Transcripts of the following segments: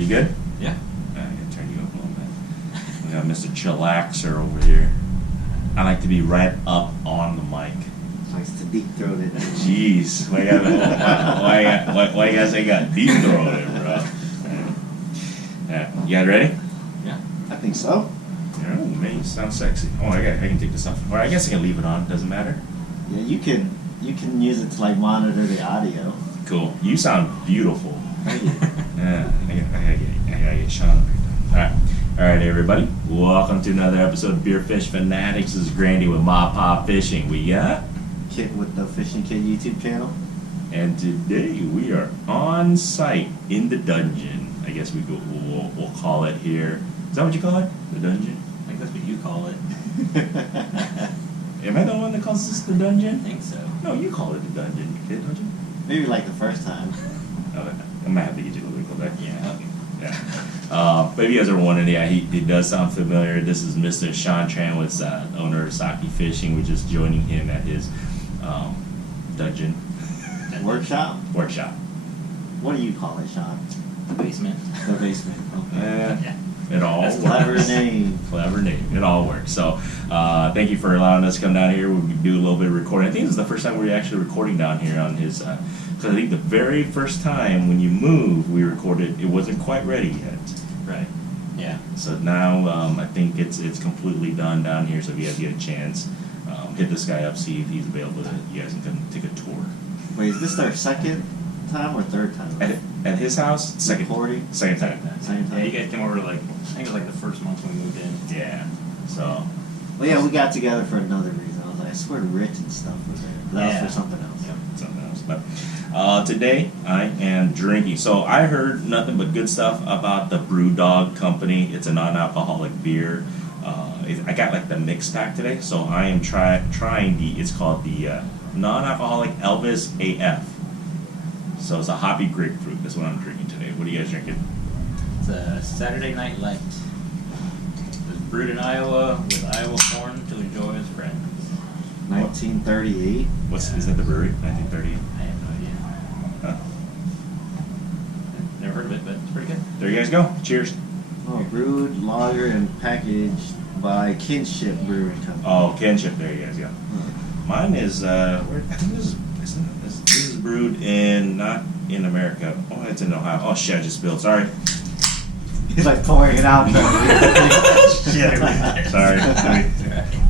you good? Yeah. I gotta turn you up a little bit. We got Mr. Chillaxer over here. I like to be right up on the mic. Likes to deep throat it. Jeez, why you guys ain't got deep throated, bro? Yeah. You guys ready? Yeah. I think so. Yeah, man, you sound sexy. Oh, I can take this off. Or I guess I can leave it on. Doesn't matter. Yeah, you can use it to like monitor the audio. Cool. You sound beautiful. Thank you. Yeah, I gotta get Sean. All right, everybody. Welcome to another episode of Beer Fish Fanatics. This is Grandy with Ma Pa Fishing. We got Kit with the Fishing Kid YouTube channel. And today we are on site in the dungeon. I guess we'll call it here. Is that what you call it? The dungeon? I think that's what you call it. Am I the one that calls this the dungeon? I think so. No, you call it the dungeon, kid, don't you? Maybe like the first time. Okay. I might have to get you a little bit back. Yeah. Yeah. But if you guys are wondering, yeah, he does sound familiar. This is Mr. Sean Tranwitz, owner of Saki Fishing. We're just joining him at his dungeon. Workshop? Workshop. What do you call it, Sean? The basement. The basement. Okay. Yeah. It all That's works. clever name. Clever name. It all works. So thank you for allowing us to come down here. We do a little bit of recording. I think this is the first time we're actually recording down here on his, because I think the very first time when you moved, we recorded, it wasn't quite ready yet. Right. Yeah. So now I think it's completely done down here. So if you guys get a chance, hit this guy up, see if he's available. You guys can come take a tour. Wait, is this our second time or third time? At his house, second Recording? time. Same time. Yeah, you guys came over like, I think it was like the first month we moved in. Yeah. So. Well, yeah, we got together for another reason. I was like, I swear Rich and stuff was there. But that was for something else. Yep, something else. But today I am drinking. So I heard nothing but good stuff about the Brewdog Company. It's a non-alcoholic beer. I got like the mix pack today, so I am trying the. It's called the non-alcoholic Elvis AF. So it's a hoppy grapefruit. That's what I'm drinking today. What are you guys drinking? It's a Saturday Night Light. It's brewed in Iowa with Iowa corn to enjoy as friends. 1938. Is that the brewery? 1938. I have no idea. Huh. Never heard of it, but it's pretty good. There you guys go. Cheers. Oh, brewed, lagered, and packaged by Kinship Brewing Company. Oh, Kinship. There you guys go. Mine is I think this is brewed not in America. Oh, it's in Ohio. Oh shit, I just spilled. Sorry. He's like pouring it out. Shit. Sorry.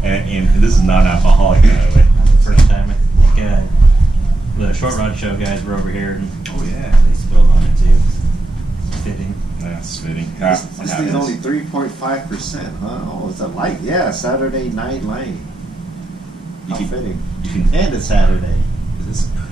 And this is non-alcoholic, by the way. First time, I think the Short Rod Show guys were over here and Oh yeah. they spilled on it too. Fitting. That's fitting. This thing's only 3.5%, huh? Oh, it's a light. Yeah, Saturday Night Light. How fitting. And it's Saturday.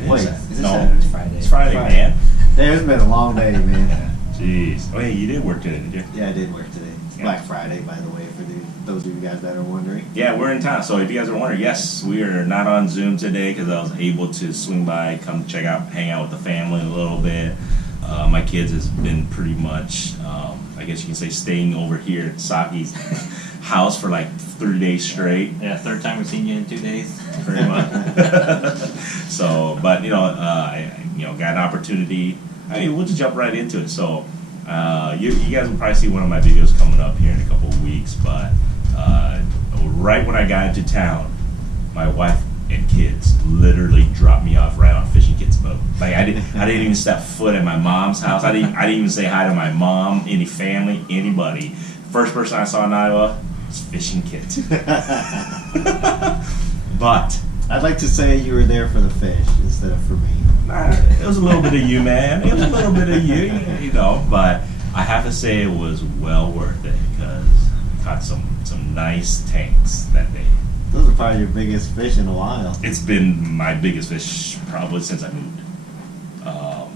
Wait, is it no, Saturday? It's Friday. It's Friday, man. It's been a long day, man. Jeez. Oh, hey, you did work today, did you? Yeah, I did work today. It's Yeah. Black Friday, by the way, for those of you guys that are wondering. Yeah, we're in town. So if you guys are wondering, yes, we are not on Zoom today because I was able to swing by, come check out, hang out with the family a little bit. My kids has been pretty much, I guess you can say, staying over here at Saki's house for like 3 days straight. Yeah, third time we've seen you in 2 days. Pretty much. So, but I got an opportunity. I mean, we'll just jump right into it. So, you guys will probably see one of my videos coming up here in a couple of weeks. But right when I got into town, my wife and kids literally dropped me off right on Fishing Kid's boat. Like I didn't even step foot in my mom's house. I didn't even say hi to my mom, any family, anybody. First person I saw in Iowa was Fishing Kid. But I'd like to say you were there for the fish instead of for me. it was a little bit of you, man. It was a little bit of you, But I have to say it was well worth it because I caught some nice tanks that day. Those are probably your biggest fish in a while. It's been my biggest fish probably since I moved.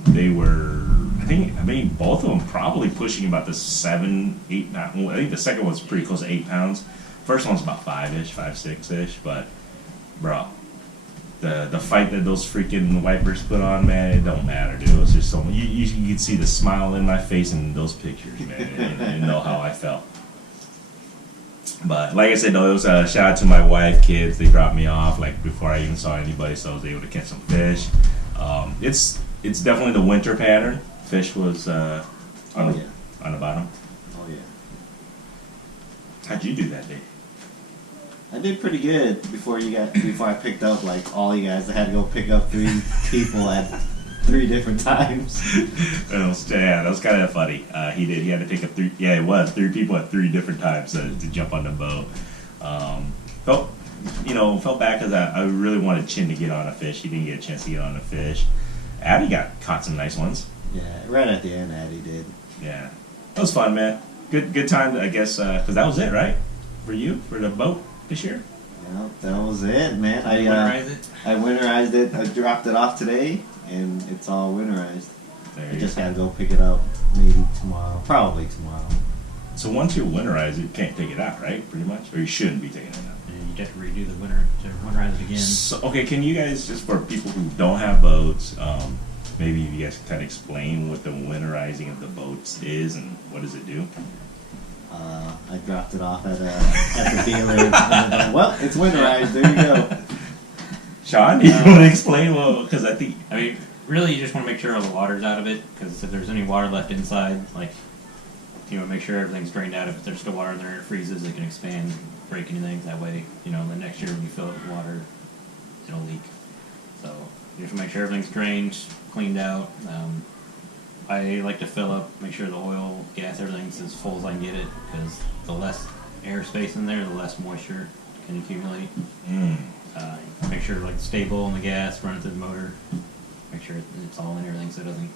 They were, I think both of them probably pushing about the 7, 8 pounds. Well, I think the second one's pretty close to 8 pounds. First one's about 5-ish, 5, 6-ish. But, bro, the fight that those freaking wipers put on, man, it don't matter, dude. It was just so you could see the smile in my face in those pictures, man. And you know how I felt. But like I said, though, it was a shout out to my wife, kids. They dropped me off like before I even saw anybody, so I was able to catch some fish. It's definitely the winter pattern. Fish was on on the bottom. Oh yeah. How'd you do that day? I did pretty good before I picked up like all you guys. I had to go pick up 3 people at 3 different times. Yeah, that was kind of funny. He had to pick up 3. Yeah, it was 3 people at 3 different times to jump on the boat. Felt bad because I really wanted Chin to get on a fish. He didn't get a chance to get on a fish. Addie caught some nice ones. Yeah, right at the end, Addie did. Yeah, that was fun, man. Good time, I guess, because that was it, right? For you, for the boat this year? Yeah, that was it, man. I winterized it. I dropped it off today, and it's all winterized. I just gotta go pick it up maybe tomorrow. Probably tomorrow. So once you winterize it, you can't take it out, right? Pretty much? Or you shouldn't be taking it out. And you'd have to redo the winter to winterize it again. So, okay, can you guys, just for people who don't have boats, maybe you guys can kind of explain what the winterizing of the boats is and what does it do? I dropped it off at the dealer. And well, it's winterized. There you go. Sean, you want to explain? Well, because I mean, really, you just want to make sure all the water's out of it, because if there's any water left inside, make sure everything's drained out. If there's still water in there, it freezes, it can expand, break anything. That way, the next year when you fill it with water, it'll leak. So you have to make sure everything's drained, cleaned out. I like to fill up, make sure the oil, gas, everything's as full as I can get it, because the less airspace in there, the less moisture can accumulate. Make sure stable in the gas, run it through the motor. Make sure it's all in everything so it doesn't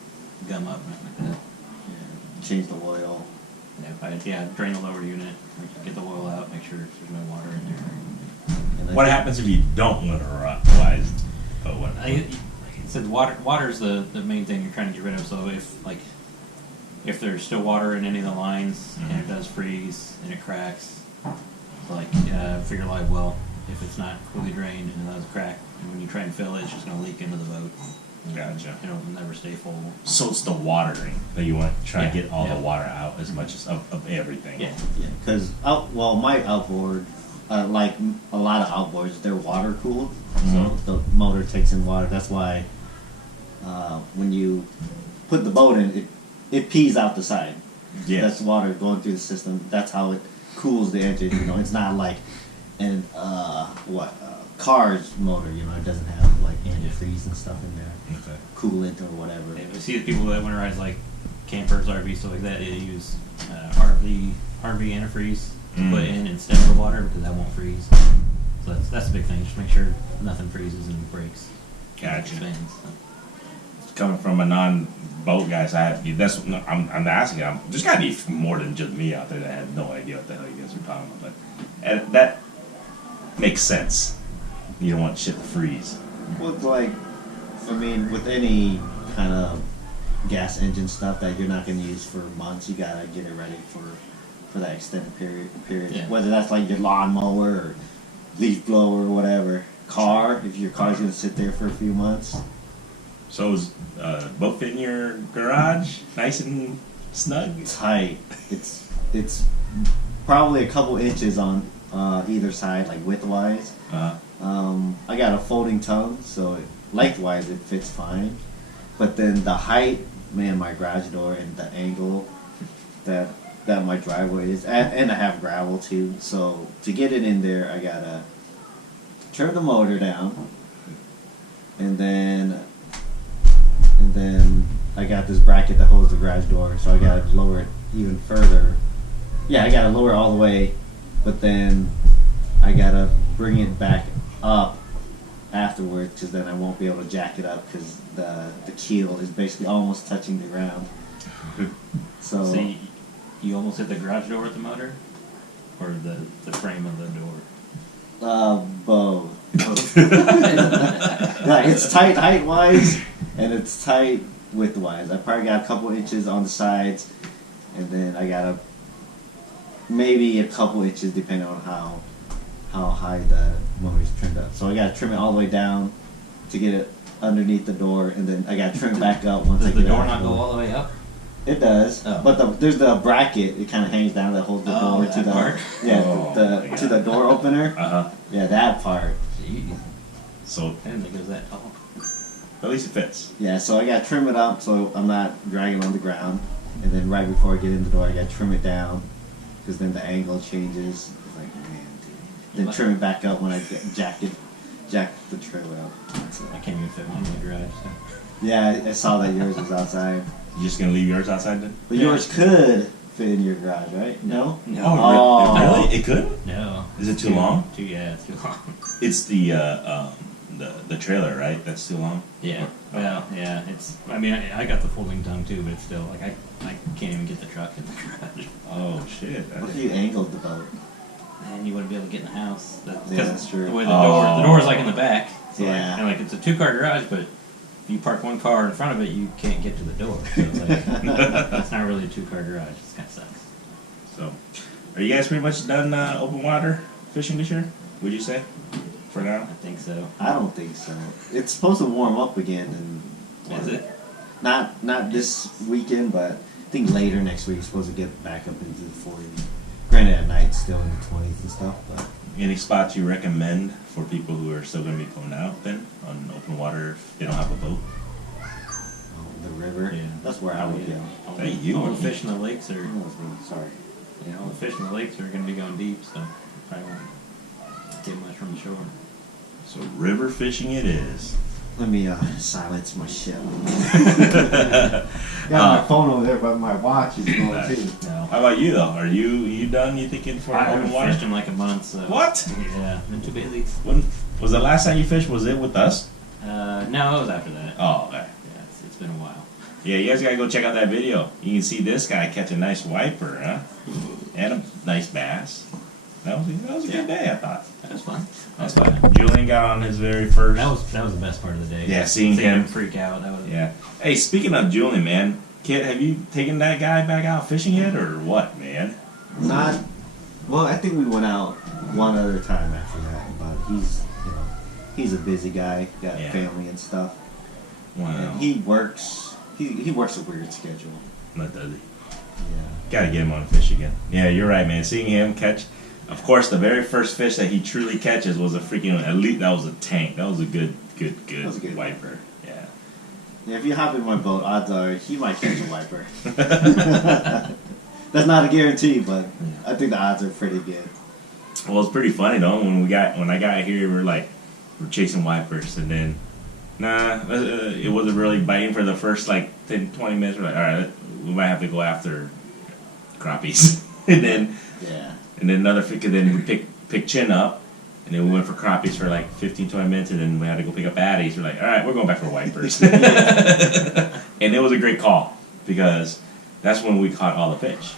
gum up, nothing like that. Yeah. Change the oil. Drain the lower unit, get the oil out, make sure there's no water in there. what happens if you don't winterize? Said water's the main thing you're trying to get rid of. So if there's still water in any of the lines and it does freeze and it cracks, for your live well, if it's not fully drained and it does crack, and when you try and fill it, it's just going to leak into the boat. Gotcha. It'll never stay full. So it's the watering that you want to try to get all the water out as much as of everything. Yeah, because my outboard, like a lot of outboards, they're water cooled, so the motor takes in water. That's why when you put the boat in, it pees out the side. Yeah, that's water going through the system. That's how it cools the engine. It's not like an car's motor. It doesn't have antifreeze and stuff in there. Okay. Coolant or whatever. Yeah, I see the people that winterize campers, RVs, stuff like that. They use RV antifreeze to put in instead of the water because that won't freeze. So that's the big thing. Just make sure nothing freezes and breaks. Gotcha. Expands, so. Coming from a non-boat guy, I'm asking. There's got to be more than just me out there that had no idea what the hell you guys were talking about. But that makes sense. You don't want shit to freeze. Well, with any kind of gas engine stuff that you're not going to use for months, you gotta get it ready for that extended period. Yeah. Whether that's your lawnmower or leaf blower or whatever. Car, if your car's going to sit there for a few months. So is boat fit in your garage, nice and snug? Tight. It's probably a couple inches on either side, width-wise. I got a folding tongue, so lengthwise it fits fine. But then the height, man, my garage door and the angle that my driveway is, and I have gravel too. So to get it in there, I gotta turn the motor down, and then I got this bracket that holds the garage door, so I gotta lower it even further. Yeah, I gotta lower it all the way, but then I gotta bring it back up afterwards, because then I won't be able to jack it up because the keel is basically almost touching the ground. So you almost hit the garage door with the motor, or the frame of the door? Both. Yeah, it's tight height-wise, and it's tight width-wise. I probably got a couple inches on the sides, and then I got maybe a couple inches depending on how high the motor's trimmed up. So I got to trim it all the way down to get it underneath the door, and then I got to trim it back up once I get it. Does the door not go all the way up? It does, but there's the bracket. It kind of hangs down that holds the door to the part? To the door opener. Yeah, that part. Jeez. So I didn't think it was that tall. at least it fits. Yeah, so I got to trim it up so I'm not dragging on the ground. and then right before I get in the door, I gotta trim it down, because then the angle changes. It's like, man, dude. Then trim it back up when I jack the trailer up. So, I can't even fit one in the garage. So. yeah, I saw that yours was outside. You just gonna leave yours outside then? But yours could fit in your garage, right? No? No. Oh, really? It couldn't? No. Is it too long? Yeah, it's too long. It's the trailer, right? That's too long. Yeah. Well, yeah. It's. I mean, I got the folding tongue too, but it's still like I can't even get the truck in the garage. Oh shit! What if you angled the boat? And you wouldn't be able to get in the house. That's true. The way the door's like in the back. So Yeah. Like, and like it's a 2-car garage, but if you park one car in front of it, you can't get to the door. So it's like, it's not really a 2-car garage. It kind of sucks. So, are you guys pretty much done open water fishing this year? Would you say? For now? I think so. I don't think so. It's supposed to warm up again, and Is it? not this weekend, but I think later next week. It's supposed to get back up into the 40s. Granted, at night still in the 20s and stuff, but Any spots you recommend for people who are still going to be going out then on open water if they don't have a boat? the river. Yeah. That's where I would go. Hey, you all the would- fish in the lakes are. Sorry. Yeah, all the fish in the lakes are going to be going deep, so probably won't get much from the shore. So river fishing it is. Let me silence my shell. Got my phone over there, but my watch is going too. No. How about you though? Are you done? You thinking for I open haven't water? fished in like a month, so. What? Yeah, been too busy. When was the last time you fished? Was it with us? No, it was after that. Oh, okay. Yeah, it's been a while. Yeah, you guys gotta go check out that video. You can see this guy catch a nice wiper, huh? And a nice bass. That was a good day, I thought. That was fun. That's fun. Julian got on his very first. That was the best part of the day. Yeah, seeing him freak out. That was. Yeah. Hey, speaking of Julian, man, kid, have you taken that guy back out fishing yet, or what, man? Not. Well, I think we went out one other time after that, but he's a busy guy, got Yeah. family and stuff. Wow. And he works. He works a weird schedule. Not does he? Yeah. Gotta get him on a fish again. Yeah, you're right, man. Seeing him catch. Of course, the very first fish that he truly catches was a freaking elite. That was a tank. That was a good That was a good wiper. Yeah. Yeah, if you hop in my boat, odds are he might catch a wiper. That's not a guarantee, but I think the odds are pretty good. Well, it's pretty funny though. When I got here, we're chasing wipers, and then it wasn't really biting for the first like 10, 20 minutes. We're like, all right, we might have to go after crappies, and then. Yeah. And then another fish, and then we pick chin up, and then we went for crappies for like 15, 20 minutes, and then we had to go pick up baddies. We're like, all right, we're going back for wipers. And it was a great call, because that's when we caught all the fish.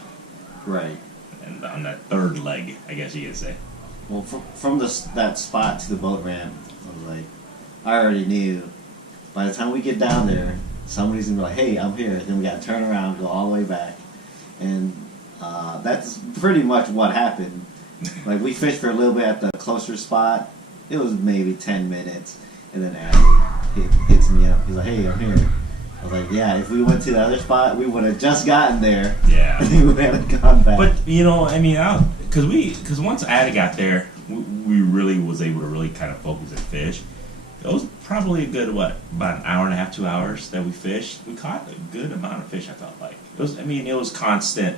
Right. And on that third leg, I guess you could say. Well, from that spot to the boat ramp, I was like, I already knew. By the time we get down there, somebody's gonna be like, "Hey, I'm here." Then we gotta turn around, go all the way back, and that's pretty much what happened. Like we fished for a little bit at the closer spot. It was maybe 10 minutes, and then Abby hits me up. He's like, "Hey, I'm here." I was like, "Yeah, if we went to the other spot, we would have just gotten there. Yeah. And we would have gone back." But I mean, because once Addie got there, we really was able to really kind of focus and fish. It was probably a good about an hour and a half, 2 hours that we fished. We caught a good amount of fish. I felt like it was constant.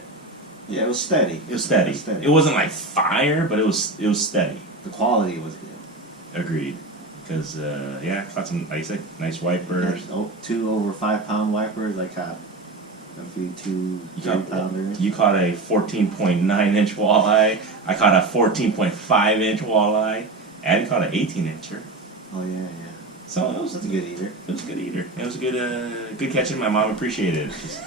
Yeah, it was steady. It was steady. It wasn't like fire, but it was steady. The quality was good. Agreed. Because caught some nice wipers. Oh, 2 over 5 pound wipers. I caught a few 2 3-pounders. You caught a 14.9 inch walleye. I caught a 14.5 inch walleye. Addie caught an 18 incher. Oh yeah. So That's a good eater. It was a good eater. It was a good catching. My mom appreciated it.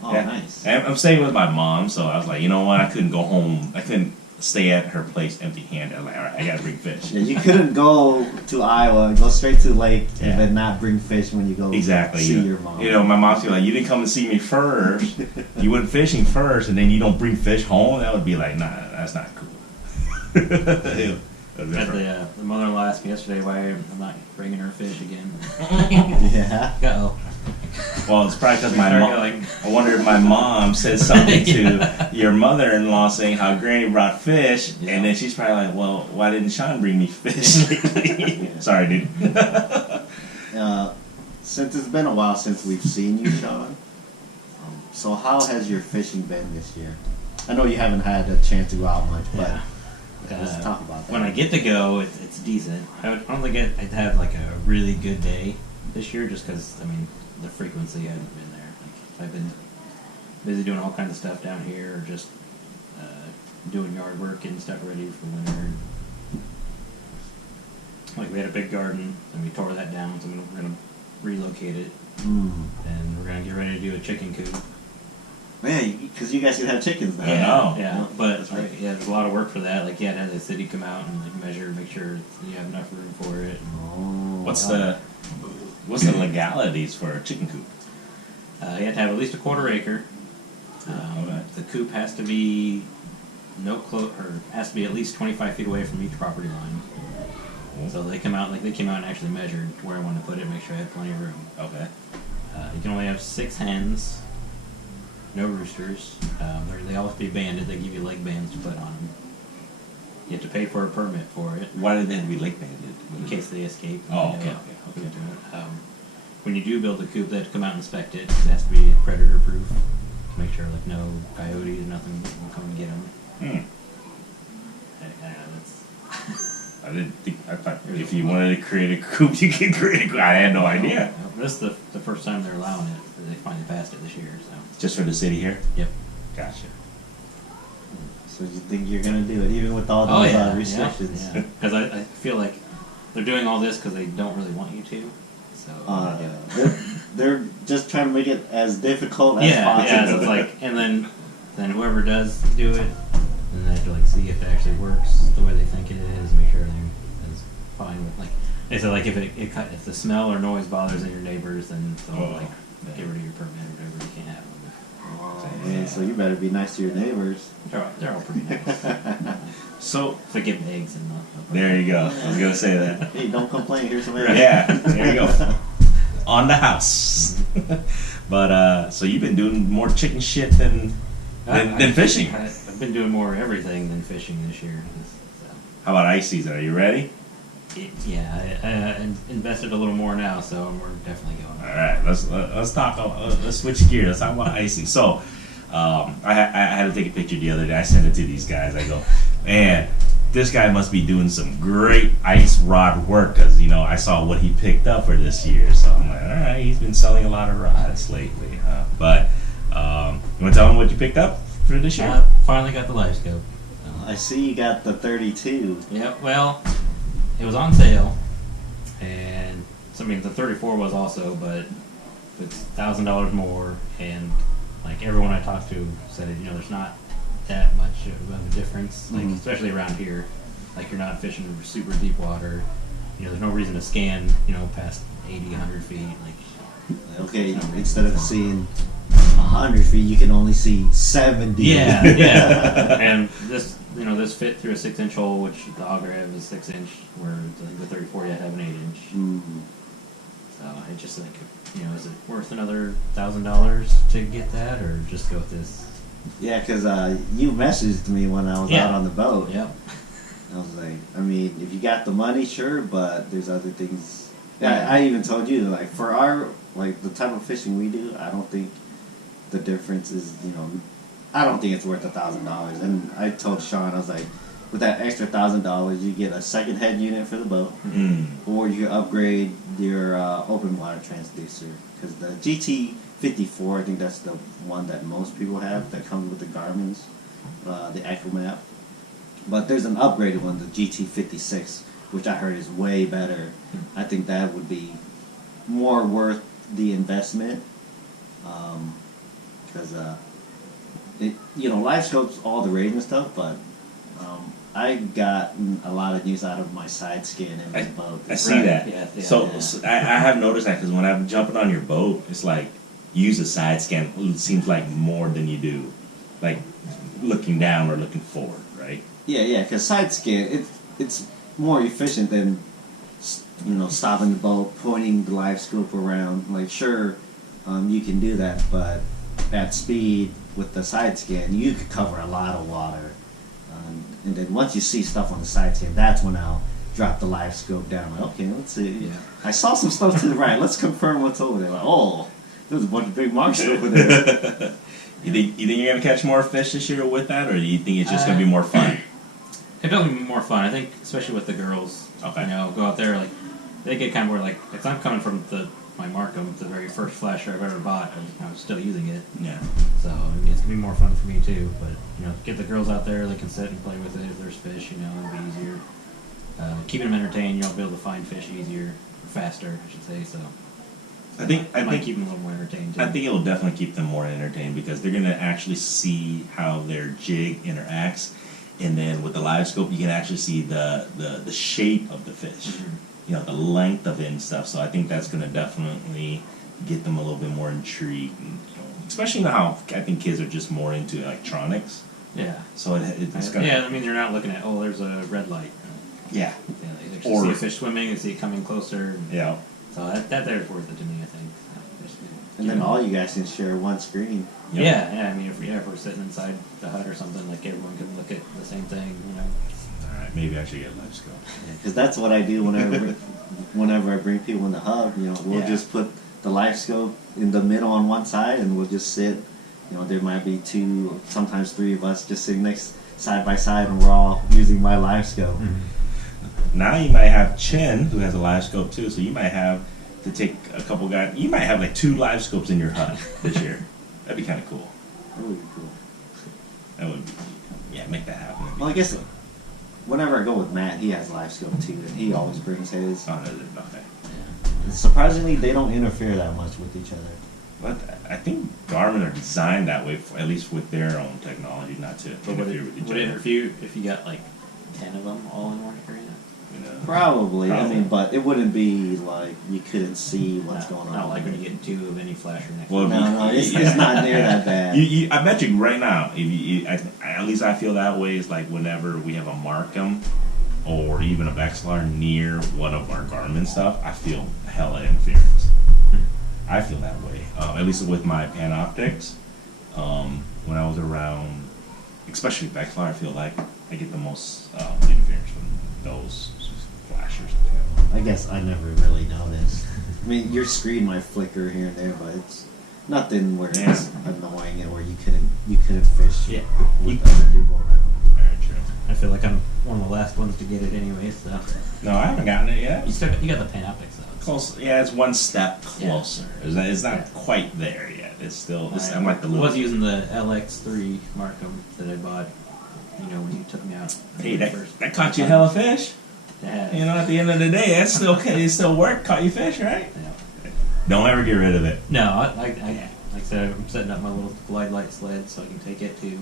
Oh, yeah. nice. And I'm staying with my mom, so I was like, you know what? I couldn't go home. I couldn't stay at her place empty-handed. I was like, all right, I gotta bring fish. Yeah, you couldn't go to Iowa, go straight to the lake, Yeah. and then not bring fish when you go Exactly. see your mom. My mom's like, you didn't come and see me first. You went fishing first, and then you don't bring fish home. That would be like, nah, that's not cool. The mother-in-law asked me yesterday why I'm not bringing her fish again. Yeah. Uh-oh. Well, it's probably because my Start mom. going. I wonder if my mom said something to Yeah. your mother-in-law saying how Granny brought fish, Yeah. and then she's probably like, well, why didn't Sean bring me fish lately? Sorry, dude. Since it's been a while since we've seen you, Sean, So how has your fishing been this year? I know you haven't had a chance to go out much, but let's talk about that. When I get to go, it's decent. I don't think I'd have like a really good day this year, just because I mean the frequency hasn't been there. Like I've been busy doing all kinds of stuff down here, or just doing yard work, getting stuff ready for winter. Like we had a big garden, and we tore that down, so we're gonna relocate it, and we're gonna get ready to do a chicken coop. Yeah, because you guys can have chickens now. Yeah, but That's right. there's a lot of work for that. Like, to have the city come out and like measure, make sure you have enough room for it. What's the legalities for a chicken coop? You have to have at least a quarter acre. The coop has to be has to be at least 25 feet away from each property line. So they came out and actually measured where I wanted to put it, make sure I had plenty of room. Okay. You can only have 6 hens, no roosters. They always be banded. They give you leg bands to put on them. You have to pay for a permit for it. Why do they have to be leg banded? In case they escape. Oh, okay. When you do build the coop, they have to come out and inspect it. It has to be predator proof to make sure like no coyotes, nothing will come and get them. I didn't think. I thought if you wanted to create a coop, you could create a coop. I had no idea. This is the first time they're allowing it. They finally passed it this year. So Just for the city here? Yep. Gotcha. So you think you're gonna do it even with all those restrictions? Yeah. Because I feel like they're doing all this because they don't really want you to. So they're just trying to make it as difficult as possible. Yeah. So it's like, and then whoever does do it, and they have to like see if it actually works the way they think it is, make sure everything is fine with like. They said like if the smell or noise bothers your neighbors, then they'll like get rid of your permit or whatever. You can't have them. Man, so you better be nice to your neighbors. They're all pretty nice. So if they give eggs and there you go. I was gonna say that. Hey, don't complain. Here's some eggs. Yeah, there you go. On the house. But so you've been doing more chicken shit than fishing. I've been doing more everything than fishing this year. So. How about ice season? Are you ready? I invested a little more now, so we're definitely going. All right, let's talk. Let's switch gears. Let's talk about icing. So, I had to take a picture the other day. I sent it to these guys. I go, man, this guy must be doing some great ice rod work because I saw what he picked up for this year. So I'm like, all right, he's been selling a lot of rods lately. But you want to tell him what you picked up for this year? Finally got the live scope. I see you got the 32. Yeah, well, it was on sale, and the 34 was also, but it's $1,000 more, and like everyone I talked to said, there's not that much of a difference, like especially around here. Like you're not fishing super deep water. There's no reason to scan, past 80, 100 feet. Like okay, instead of seeing 100 feet, you can only see 70. Yeah. And this, this fit through a 6-inch hole, which the auger have is 6-inch, where the 34 you have an 8-inch. So I just think, is it worth another $1,000 to get that, or just go with this? Yeah, because you messaged me when I was out on the boat. Yep. I was like, if you got the money, sure, but there's other things. Yeah, I even told you, like, for our, the type of fishing we do, I don't think the difference is, I don't think it's worth $1,000. And I told Sean, I was like, with that extra $1,000, you get a second head unit for the boat, or you upgrade your open water transducer. Because the GT54, I think that's the one that most people have that comes with the Garmin's, the AquaMap. But there's an upgraded one, the GT56, which I heard is way better. I think that would be more worth the investment. Because live scope's all the rage and stuff, but I got a lot of use out of my side scan in my boat. I see that. Yeah. So I have noticed that because when I'm jumping on your boat, it's like you use a side scan. It seems like more than you do, like looking down or looking forward, right? Yeah. Because side scan, it's more efficient than stopping the boat, pointing the live scope around. Like sure, you can do that, but at speed with the side scan, you could cover a lot of water. And then once you see stuff on the side scan, that's when I'll drop the live scope down. Like, okay, let's see. Yeah. I saw some stuff to the right. Let's confirm what's over there. Like, oh, there's a bunch of big marks over there. You think you're gonna catch more fish this year with that, or do you think it's just gonna be more fun? It'll definitely be more fun. I think, especially with the girls. Okay. You know, go out there like they get kind of more like. Cause I'm coming from my Markham, the very first flasher I've ever bought. I was still using it. Yeah. So I mean, it's gonna be more fun for me too. But you know, get the girls out there. They can sit and play with it. If there's fish, you know, it'll be easier. Keeping them entertained, you'll be able to find fish easier, faster, I should say. So. I think keep them a little more entertained too. I think it'll definitely keep them more entertained because they're gonna actually see how their jig interacts, and then with the live scope, you can actually see the shape of the fish, you know, the length of it and stuff. So I think that's gonna definitely get them a little bit more intrigued, and, you know, especially how I think kids are just more into electronics. Yeah. So it's gonna. Yeah, I mean, you're not looking at there's a red light. Yeah. Yeah, they actually see a fish swimming, they see it coming closer. Yeah. So that there's worth it to me, I think. And then all you guys can share one screen. Yep. Yeah. I mean, if we're sitting inside the hut or something, like everyone can look at the same thing, you know. All right, maybe I should get a live scope. Because that's what I do whenever I bring people in the hub. You know, we'll just put the live scope in the middle on one side, and we'll just sit. You know, there might be 2, sometimes 3 of us just sitting side by side, and we're all using my live scope. Now you might have Chen, who has a live scope too, so you might have to take a couple guys. You might have like 2 live scopes in your hut this year. That'd be kind of cool. That would be cool. That would be, yeah, make that happen. Well, I guess whenever I go with Matt, he has live scope too, and he always brings his. Oh, no, okay. Surprisingly, they don't interfere that much with each other. But I think Garmin are designed that way, at least with their own technology, not to But interfere with each would other. it interfere if you got like 10 of them all in one area? Probably. I mean, but it wouldn't be like you couldn't see what's going on. Not like when you get 2 of any flasher next Well, to you. No, it's not near that bad. I bet you right now, at least I feel that way, is like whenever we have a Markham or even a Vexilar near one of our Garmin stuff, I feel hella interference. I feel that way. At least with my Panoptics. When I was around, especially Vexilar, I feel like I get the most interference from those flashers. I guess I never really noticed. I mean, your screen might flicker here and there, but it's nothing where it's annoying and where you couldn't fish with other people around. Very true. I feel like I'm one of the last ones to get it anyway, so. No, I haven't gotten it yet. You got the Panoptics though. Close. Yeah, it's one step closer. Yeah. It's not quite there yet. It's still. I'm like the I little. was using the LX3 Markham that I bought. You know, when you took me out. Hey, that caught you hella fish. Yeah. You know, at the end of the day, that's still okay. It still worked. Caught you fish, right? Yeah. Don't ever get rid of it. No, like I said, I'm setting up my little glide light sled so I can take it too.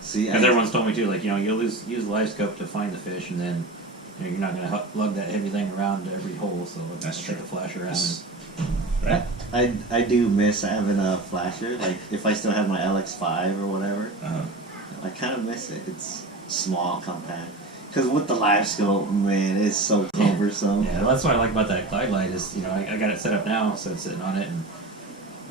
See, because everyone's told me too, like, you know, you'll use the live scope to find the fish, and then you're not going to lug that heavy thing around to every hole. So let's take a flash around. Right. I do miss having a flasher. Like if I still have my LX5 or whatever, I kind of miss it. It's small, compact. Because with the live scope, man, it's so cumbersome. Yeah, that's what I like about that glide light is, you know, I got it set up now, so it's sitting on it, and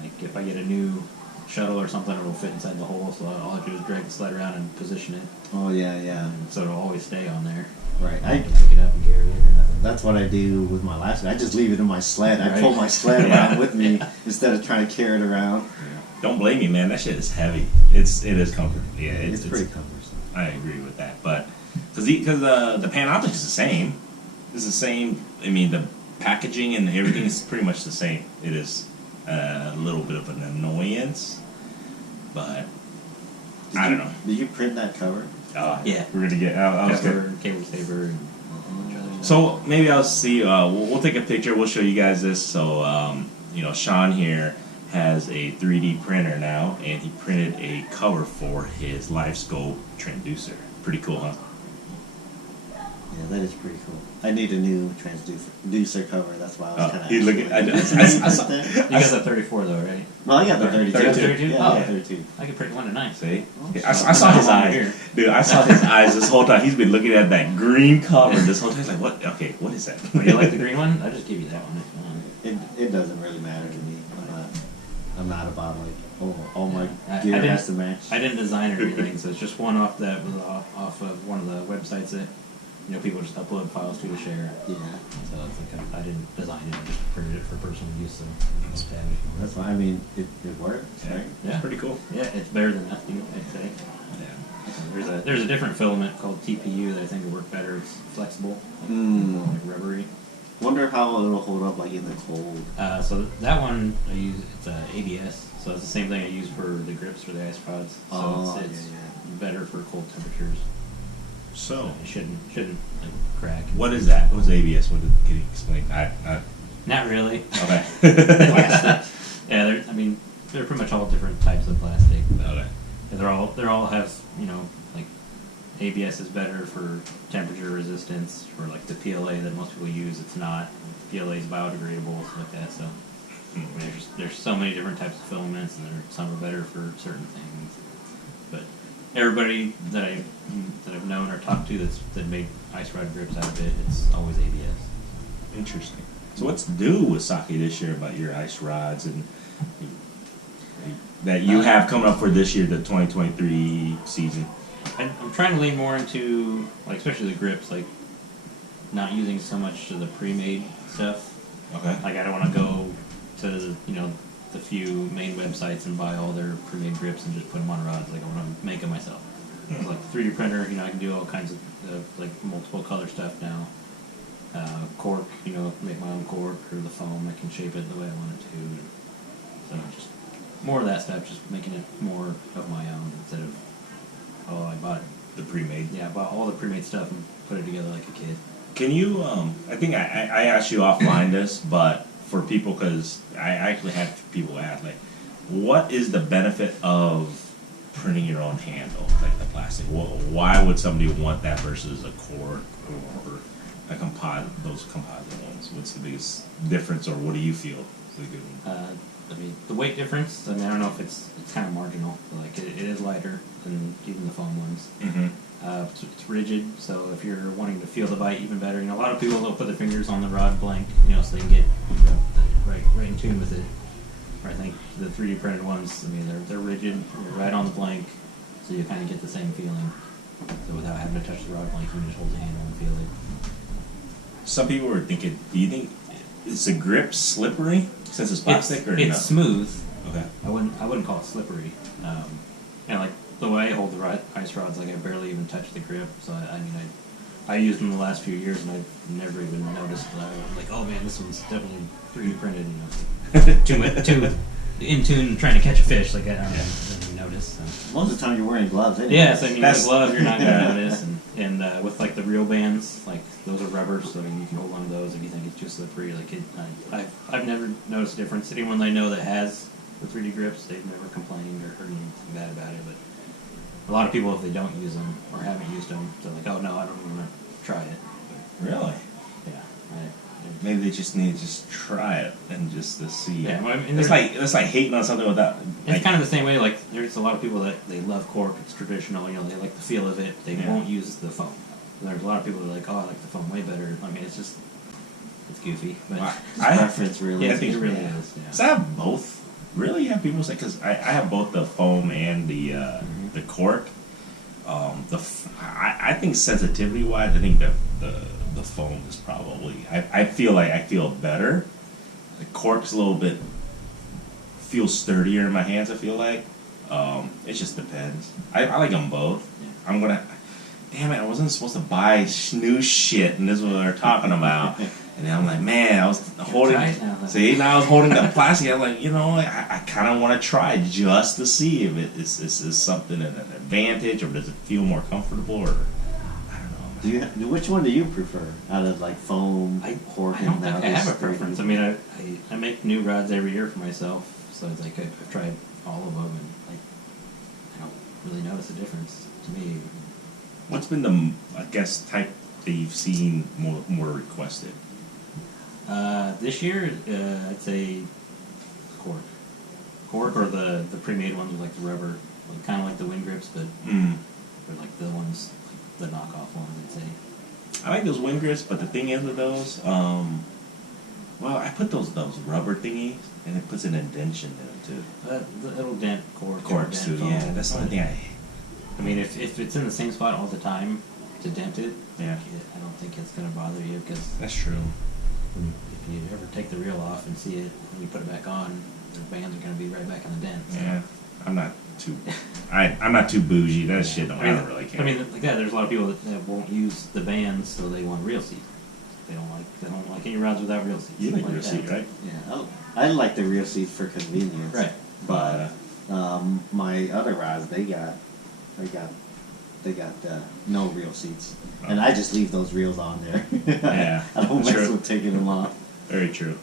like if I get a new shuttle or something, it'll fit inside the hole. So all I have to do is drag the sled around and position it. Oh yeah, yeah. And so it'll always stay on there. Right. I don't have to pick it up and carry it or nothing. That's what I do with my live scope. I just leave it in my sled. I Right. pull my sled around with me instead of trying to carry it around. Yeah. Don't blame me, man. That shit is heavy. It is comfortable. Yeah, it's pretty cumbersome. I agree with that, but because the Panoptic is the same. It's the same. I mean, the packaging and everything is pretty much the same. It is a little bit of an annoyance, but I don't know. Did you print that cover? Yeah. We're gonna get. I was Cover, cable saver, and So maybe I'll see. We'll take a picture. We'll show you guys this. So you know, Sean here has a 3D printer now, and he printed a cover for his live scope transducer. Pretty cool, huh? Yeah, that is pretty cool. I need a new transducer cover. That's why I was kind of. He's looking. I saw. you got the 34 though, right? Well, I got the 32. 32? Yeah, Oh, I got yeah. 32. I can print one tonight. See, Oh, I saw his eyes, dude. I saw his eyes this whole time. He's been looking at that green cover this whole time. He's like, "What? Okay, what is that?" Oh, you like the green one? I'll just give you that one if you want. It doesn't really matter to me. I'm not about like all my I gear didn't- has to match. I didn't design or anything, so it's just one off that was off of one of the websites that people just upload files to share. Yeah. So it's like I didn't design it, I just printed it for personal use. So it's tab. That's why, I mean, it works, right? Yeah. It's pretty cool. Yeah, it's better than nothing, I'd say. Yeah. There's a different filament called TPU that I think would work better. It's flexible, like rubbery. Wonder how it'll hold up like in the cold. So that one I use, it's ABS. So it's the same thing I use for the grips for the ice rods. So it's better for cold temperatures. So It shouldn't like crack. what is that? What's ABS? Can you explain? Not really. Okay. Plastic. Yeah, they're pretty much all different types of plastic. But Okay. they're all have like ABS is better for temperature resistance. For like the PLA that most people use, it's not. PLA is biodegradable, stuff like that. So there's so many different types of filaments, and some are better for certain things. But everybody that I've known or talked to that made ice rod grips out of it, it's always ABS. Interesting. So what's new with Sake this year about your ice rods and that you have coming up for this year, the 2023 season? I'm trying to lean more into, like, especially the grips, like, not using so much of the pre-made stuff. Okay. Like, I don't want to go to, the few main websites and buy all their pre-made grips and just put them on rods. Like, I want to make them myself. So, like, the 3D printer, I can do all kinds of like, multiple color stuff now. Cork, make my own cork, or the foam, I can shape it the way I want it to. So, just more of that stuff, just making it more of my own instead of, I bought The pre-made. Yeah, I bought all the pre-made stuff and put it together like a kid. Can you, I think I asked you offline this, but for people, because I actually had people ask, like, what is the benefit of printing your own handle, like the plastic? Why would somebody want that versus a cork or a composite, those composite ones? What's the biggest difference, or what do you feel is a good one? The weight difference, I don't know if it's kind of marginal. Like, it is lighter than even the foam ones. Mm-hmm. It's rigid, so if you're wanting to feel the bite even better, a lot of people will put their fingers on the rod blank, so they can get right in tune with it. Or I think the 3D printed ones, they're rigid, right on the blank, so you kind of get the same feeling. So without having to touch the rod blank, you can just hold the handle and feel it. Some people were thinking, do you think is the grip slippery since it's plastic, or it's no? smooth. Okay. I wouldn't call it slippery. Like the way I hold the ice rods, like I barely even touch the grip. So I used them the last few years, and I've never even noticed that. I'm like, oh man, this one's definitely 3D printed. Too in tune trying to catch a fish. Like I don't even notice. So. Most of the time you're wearing gloves anyway. Yeah, so with gloves you're not gonna notice, and with like the real bands, like those are rubber, so you can hold on to those if you think it's too slippery. Like I've never noticed a difference. Anyone I know that has the 3D grips, they've never complained or heard anything bad about it. But a lot of people, if they don't use them or haven't used them, they're like, oh no, I don't want to try it. But, Really? yeah. Maybe they just need to just try it and just to see. Yeah, well, it's like hating on something without. It's kind of the same way. Like there's a lot of people that they love cork. It's traditional. They like the feel of it. They won't use the foam. There's a lot of people that are like, oh, I like the foam way better. It's goofy. But preference really. Yeah, I think it really is. Yeah. So I have both. Really, you have people say, because I have both the foam and the cork. I think sensitivity wise, I think the foam is probably. I feel like I feel better. The cork's a little bit feels sturdier in my hands. I feel like it just depends. I like them both. Yeah. I'm gonna. Damn it! I wasn't supposed to buy new shit, and this is what they're talking about. And then I'm like, man, I was holding. Now I was holding the plastic. I'm like, I kind of want to try just to see if it is something an advantage, or does it feel more comfortable, or I don't know. Which one do you prefer out of like foam, cork, I don't and think I have a preference. I make new rods every year for myself, so it's like I've tried all of them, and I don't really notice a difference to me. What's been the type that you've seen more requested? This year, I'd say cork, or the pre-made ones with like the rubber, kind of like the wind grips, but they're like the ones, the knockoff ones, I'd say. I like those wind grips, but the thing is with those, I put those rubber thingies, and it puts an indention in it too. It'll dent cork. Corks too, yeah. That's the only thing if it's in the same spot all the time, to dent it, Yeah. I don't think it's going to bother you because That's true. if you ever take the reel off and see it and you put it back on, the bands are going to be right back in the dent. So. Yeah, I'm not too. I'm not too bougie. That shit don't. I don't really care. I mean, like that. There's a lot of people that won't use the bands, so they want reel seat. They don't like any rods without reel seats. You like Like reel that. seat, right? Yeah, I like the reel seats for convenience. Right. But my other rods, they got no reel seats, and I just leave those reels on there. Yeah, I don't mess true. with taking them off. Very true.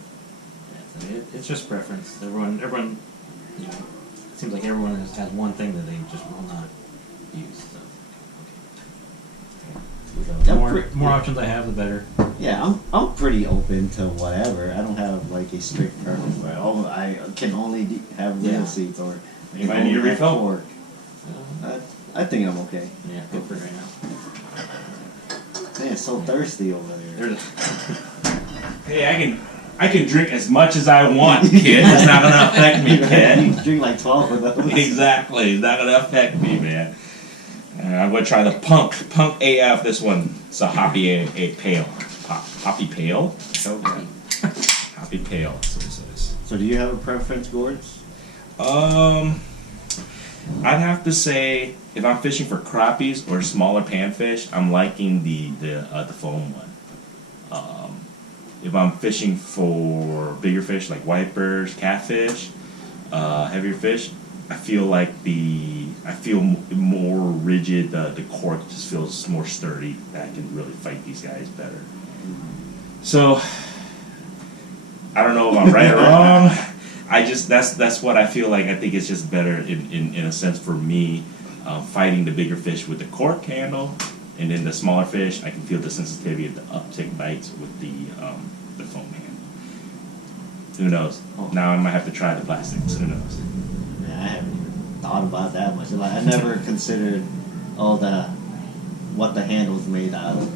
Yeah, so it's just preference. Everyone, you know, it seems like everyone has one thing that they just will not use. So, okay. I'm More options I have, the better. Yeah, I'm pretty open to whatever. I don't have like a strict preference. Like, oh, I can only have reel Yeah. seats, or You might need a refill. fork. I think I'm okay. Yeah, good for right now. Man, it's so thirsty over there. There's Hey, I can drink as much as I want, kid. It's not gonna affect me, You kid. drink like 12 of those. Exactly. It's not gonna affect me, man. I'm gonna try the punk AF. This one. It's a hoppy a pale. Hoppy pale. Okay. Hoppy pale. That's what it says. So do you have a preference, Gords? I'd have to say if I'm fishing for crappies or smaller panfish, I'm liking the foam one. If I'm fishing for bigger fish like whitebirds, catfish, heavier fish, I feel more rigid. The cork just feels more sturdy. I can really fight these guys better. So I don't know if I'm right or wrong. That's what I feel like. I think it's just better in a sense for me, fighting the bigger fish with the cork handle, and then the smaller fish I can feel the sensitivity of the uptick bites with the foam handle. Who knows? Now I might have to try the plastics. Who knows? Man, I haven't even thought about that much. Like, I never considered what the handle's made out of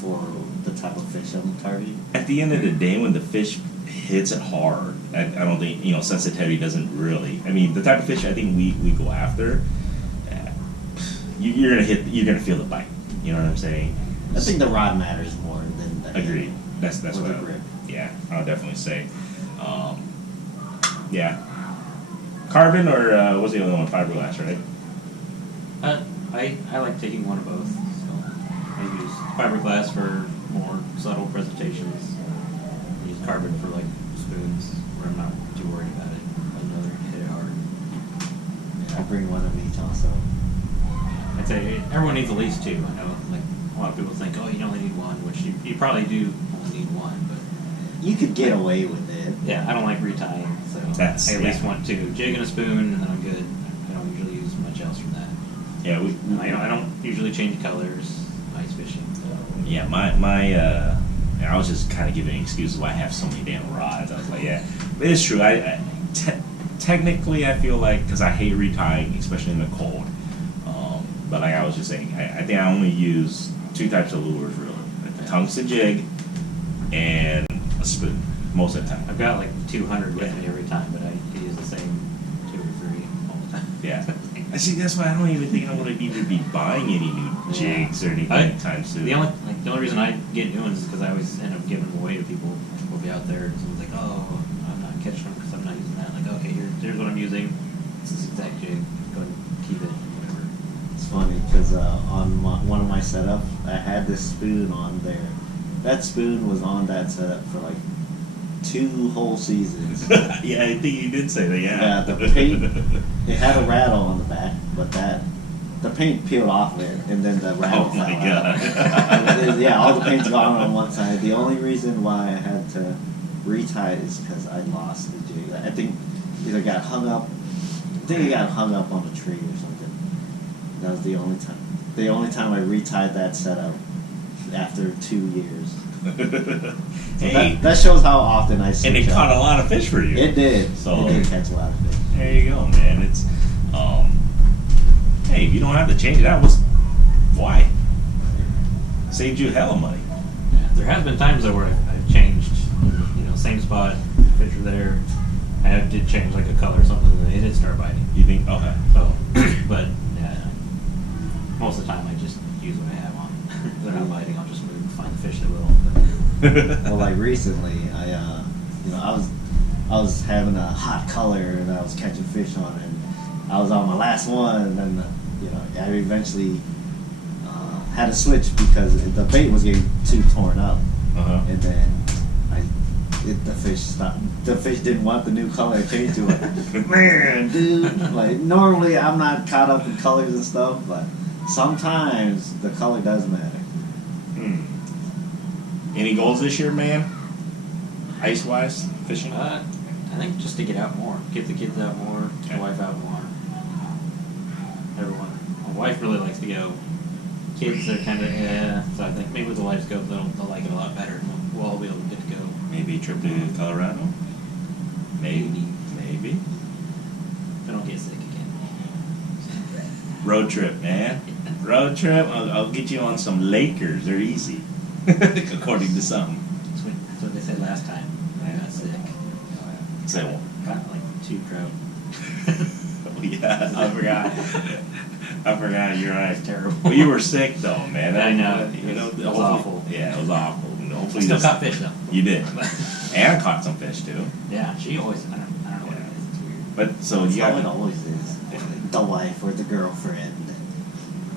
for the type of fish I'm targeting. At the end of the day, when the fish hits it hard, I don't think sensitivity doesn't really. I mean, the type of fish I think we go after, you're gonna feel the bite. You know what I'm saying? I think the rod matters more than the Agreed. That's or what the grip. Yeah, I would definitely say. Yeah. Carbon or what's the other one? Fiberglass, right? I like taking one of both. So I use fiberglass for more subtle presentations. I use carbon for like spoons, where I'm not too worried about it. I know they're gonna hit it hard. I bring one of each also. I'd say everyone needs at least two. I know like a lot of people think, oh, you only need one, which you probably do only need one, but You could get away with it. yeah, I don't like retying, so That's- I at least yeah. want two. Jig and a spoon, and then I'm good. I don't usually use much else from that. Yeah, And I don't usually change colors ice fishing. So. Yeah, I was just kind of giving excuses why I have so many damn rods. I was like, yeah, but it's true. Technically, I feel like because I hate retying, especially in the cold. But like I was just saying, I think I only use two types of lures really: a tungsten jig and a spoon most of the time. I've got like 200 with me every time, but I use the same 2 or 3 all the time. Yeah. I see. That's why I don't even think I'm going to even be buying any new jigs or anything anytime soon. The only reason I get new ones is because I always end up giving them away to people. We'll be out there and someone's like, "Oh, I'm not catching them because I'm not using that." Like, okay, here's what I'm using. It's this exact jig. Go ahead and keep it. Whatever. It's funny because on one of my setups, I had this spoon on there. That spoon was on that setup for like 2 whole seasons. Yeah, I think you did say that. Yeah. Yeah, the paint, it had a rattle on the back, but the paint peeled off of it, and then the rattle Oh my fell out. god. Yeah, all the paint's gone on one side. The only reason why I had to retie it is because I lost the jig. I think either got hung up. I think it got hung up on a tree or something. That was the only time. The only time I retied that setup after 2 years. So Hey, that shows how often I switch and it up. caught a lot of fish for you. It did. So- It did catch a lot of fish. There you go, man. It's hey, if you don't have to change it out, why? Saved you a hell of money. Yeah, there has been times though where I've changed. Same spot, fish are there. I did change like a color or something, and it did start biting. You think? Okay. So, but yeah, most of the time I just use what I have on. Well, like recently, I was having a hot color and I was catching fish on it. And I was on my last one, and then I eventually had to switch because the bait was getting too torn up, and then the fish stopped. The fish didn't want the new color to change to it. Man, dude, like normally I'm not caught up in colors and stuff, but sometimes the color does matter. Any goals this year, man? Ice-wise, fishing? I think just to get out more, get the kids out more, Okay. the wife out more. Everyone. My wife really likes to go. Kids are kind of so I think maybe with the wives go, they'll like it a lot better. We'll all be able to get to go. Maybe a trip to Colorado? Maybe. If I don't get sick again. Road trip, man. Road trip. I'll get you on some Lakers. They're easy, according to some. That's what they said last time. I got sick. Say what? Got like 2 trout. Oh, yeah, I forgot. You're right. It's terrible. Well, you were sick though, man. I know. You know, It was awful. Yeah, it was awful. Hopefully, Still caught fish though. You did. And caught some fish too. Yeah, she always. I don't know what it is. It's weird. But so That's you how got. it always is. The wife or the girlfriend.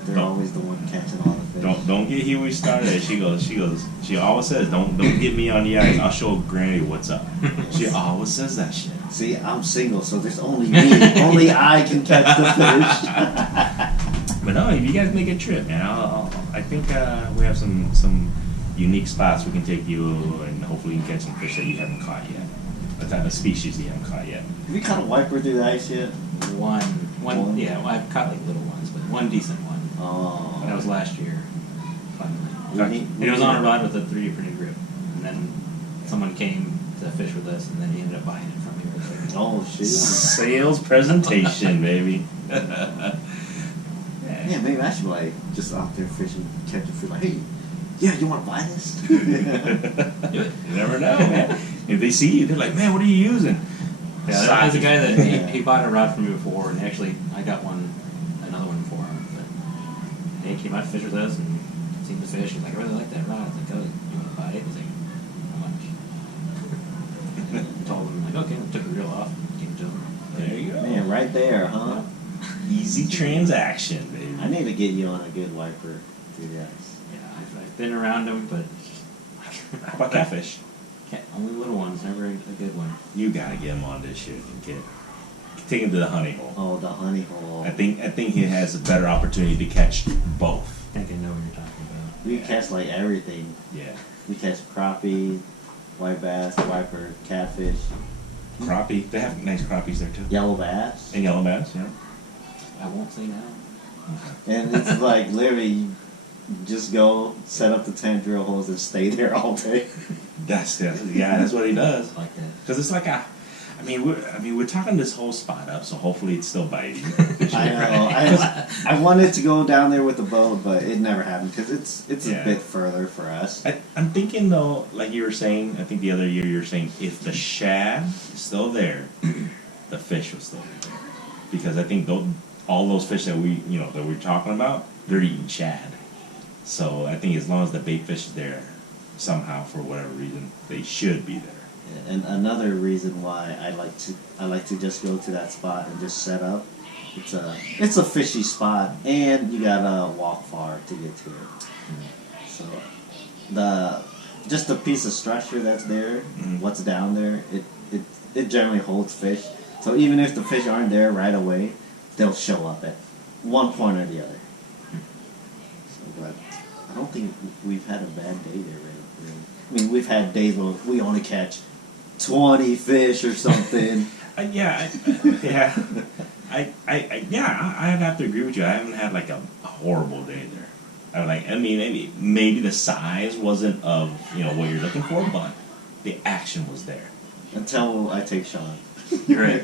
They're Don't- always the one catching all the fish. Don't get Huey started. She always says, don't get me on the ice. I'll show Grandy what's up. She always says that shit. See, I'm single, so there's only me. Only I can catch the fish. But no, if you guys make a trip, man, I think we have some unique spots we can take you, and hopefully you can catch some fish that you haven't caught yet. A type of species you haven't caught yet. Have you caught a wiper through the ice yet? One. Yeah, well, I've caught like little ones, but one decent one. Oh. That was last year. Finally. We It was on a rod with a 3D printed grip, and then someone came to fish with us, and then he ended up buying it from me right there. Oh, shoot. Sales presentation, baby. Yeah, maybe I should just out there fishing, catching fish. Like, hey, yeah, you want to buy this? Do it. You never know, man. If they see you, they're like, man, what are you using? Yeah, there's a guy that he bought a rod from me before, and actually I got another one for him. But he came out to fish with us and seen the fish. He's like, I really like that rod. I was like, oh, you want to buy it? He's like, how much? I told him, like, okay, and took the reel off. Gave it to him. There you go. Man, right there, huh? Easy transaction, baby. I need to get you on a good wiper through the ice. Yeah, I've been around him, but How about catfish? only little ones, never a good one. You gotta get him on this shit and take him to the honey hole. Oh, the honey hole. I think he has a better opportunity to catch both. I think I know what you're talking about. We catch like everything. Yeah. We catch crappie, white bass, wiper, catfish, Crappie. They have nice crappies there too. yellow bass. And yellow bass, yeah. I won't say no. And it's like literally you just go set up the tent, drill holes, and stay there all day. That's what he does. Like that. Because it's like we're talking this whole spot up, so hopefully it's still biting. I know. I wanted to go down there with the boat, but it never happened because it's Yeah. a bit further for us. I'm thinking though, like you were saying, I think the other year you were saying, if the shad is still there, the fish will still be there. Because I think all those fish that we're talking about, they're eating shad. So I think as long as the bait fish is there, somehow for whatever reason, they should be there. And another reason why I like to just go to that spot and just set up. It's a fishy spot, and you gotta walk far to get to it. So just the piece of structure that's there, what's down there, it generally holds fish. So even if the fish aren't there right away, they'll show up at one point or the other. So, but I don't think we've had a bad day there, really. I mean, we've had days where we only catch 20 fish or something. I'd have to agree with you. I haven't had like a horrible day there. Maybe the size wasn't of what you're looking for, but the action was there. Until I take Sean. You're right.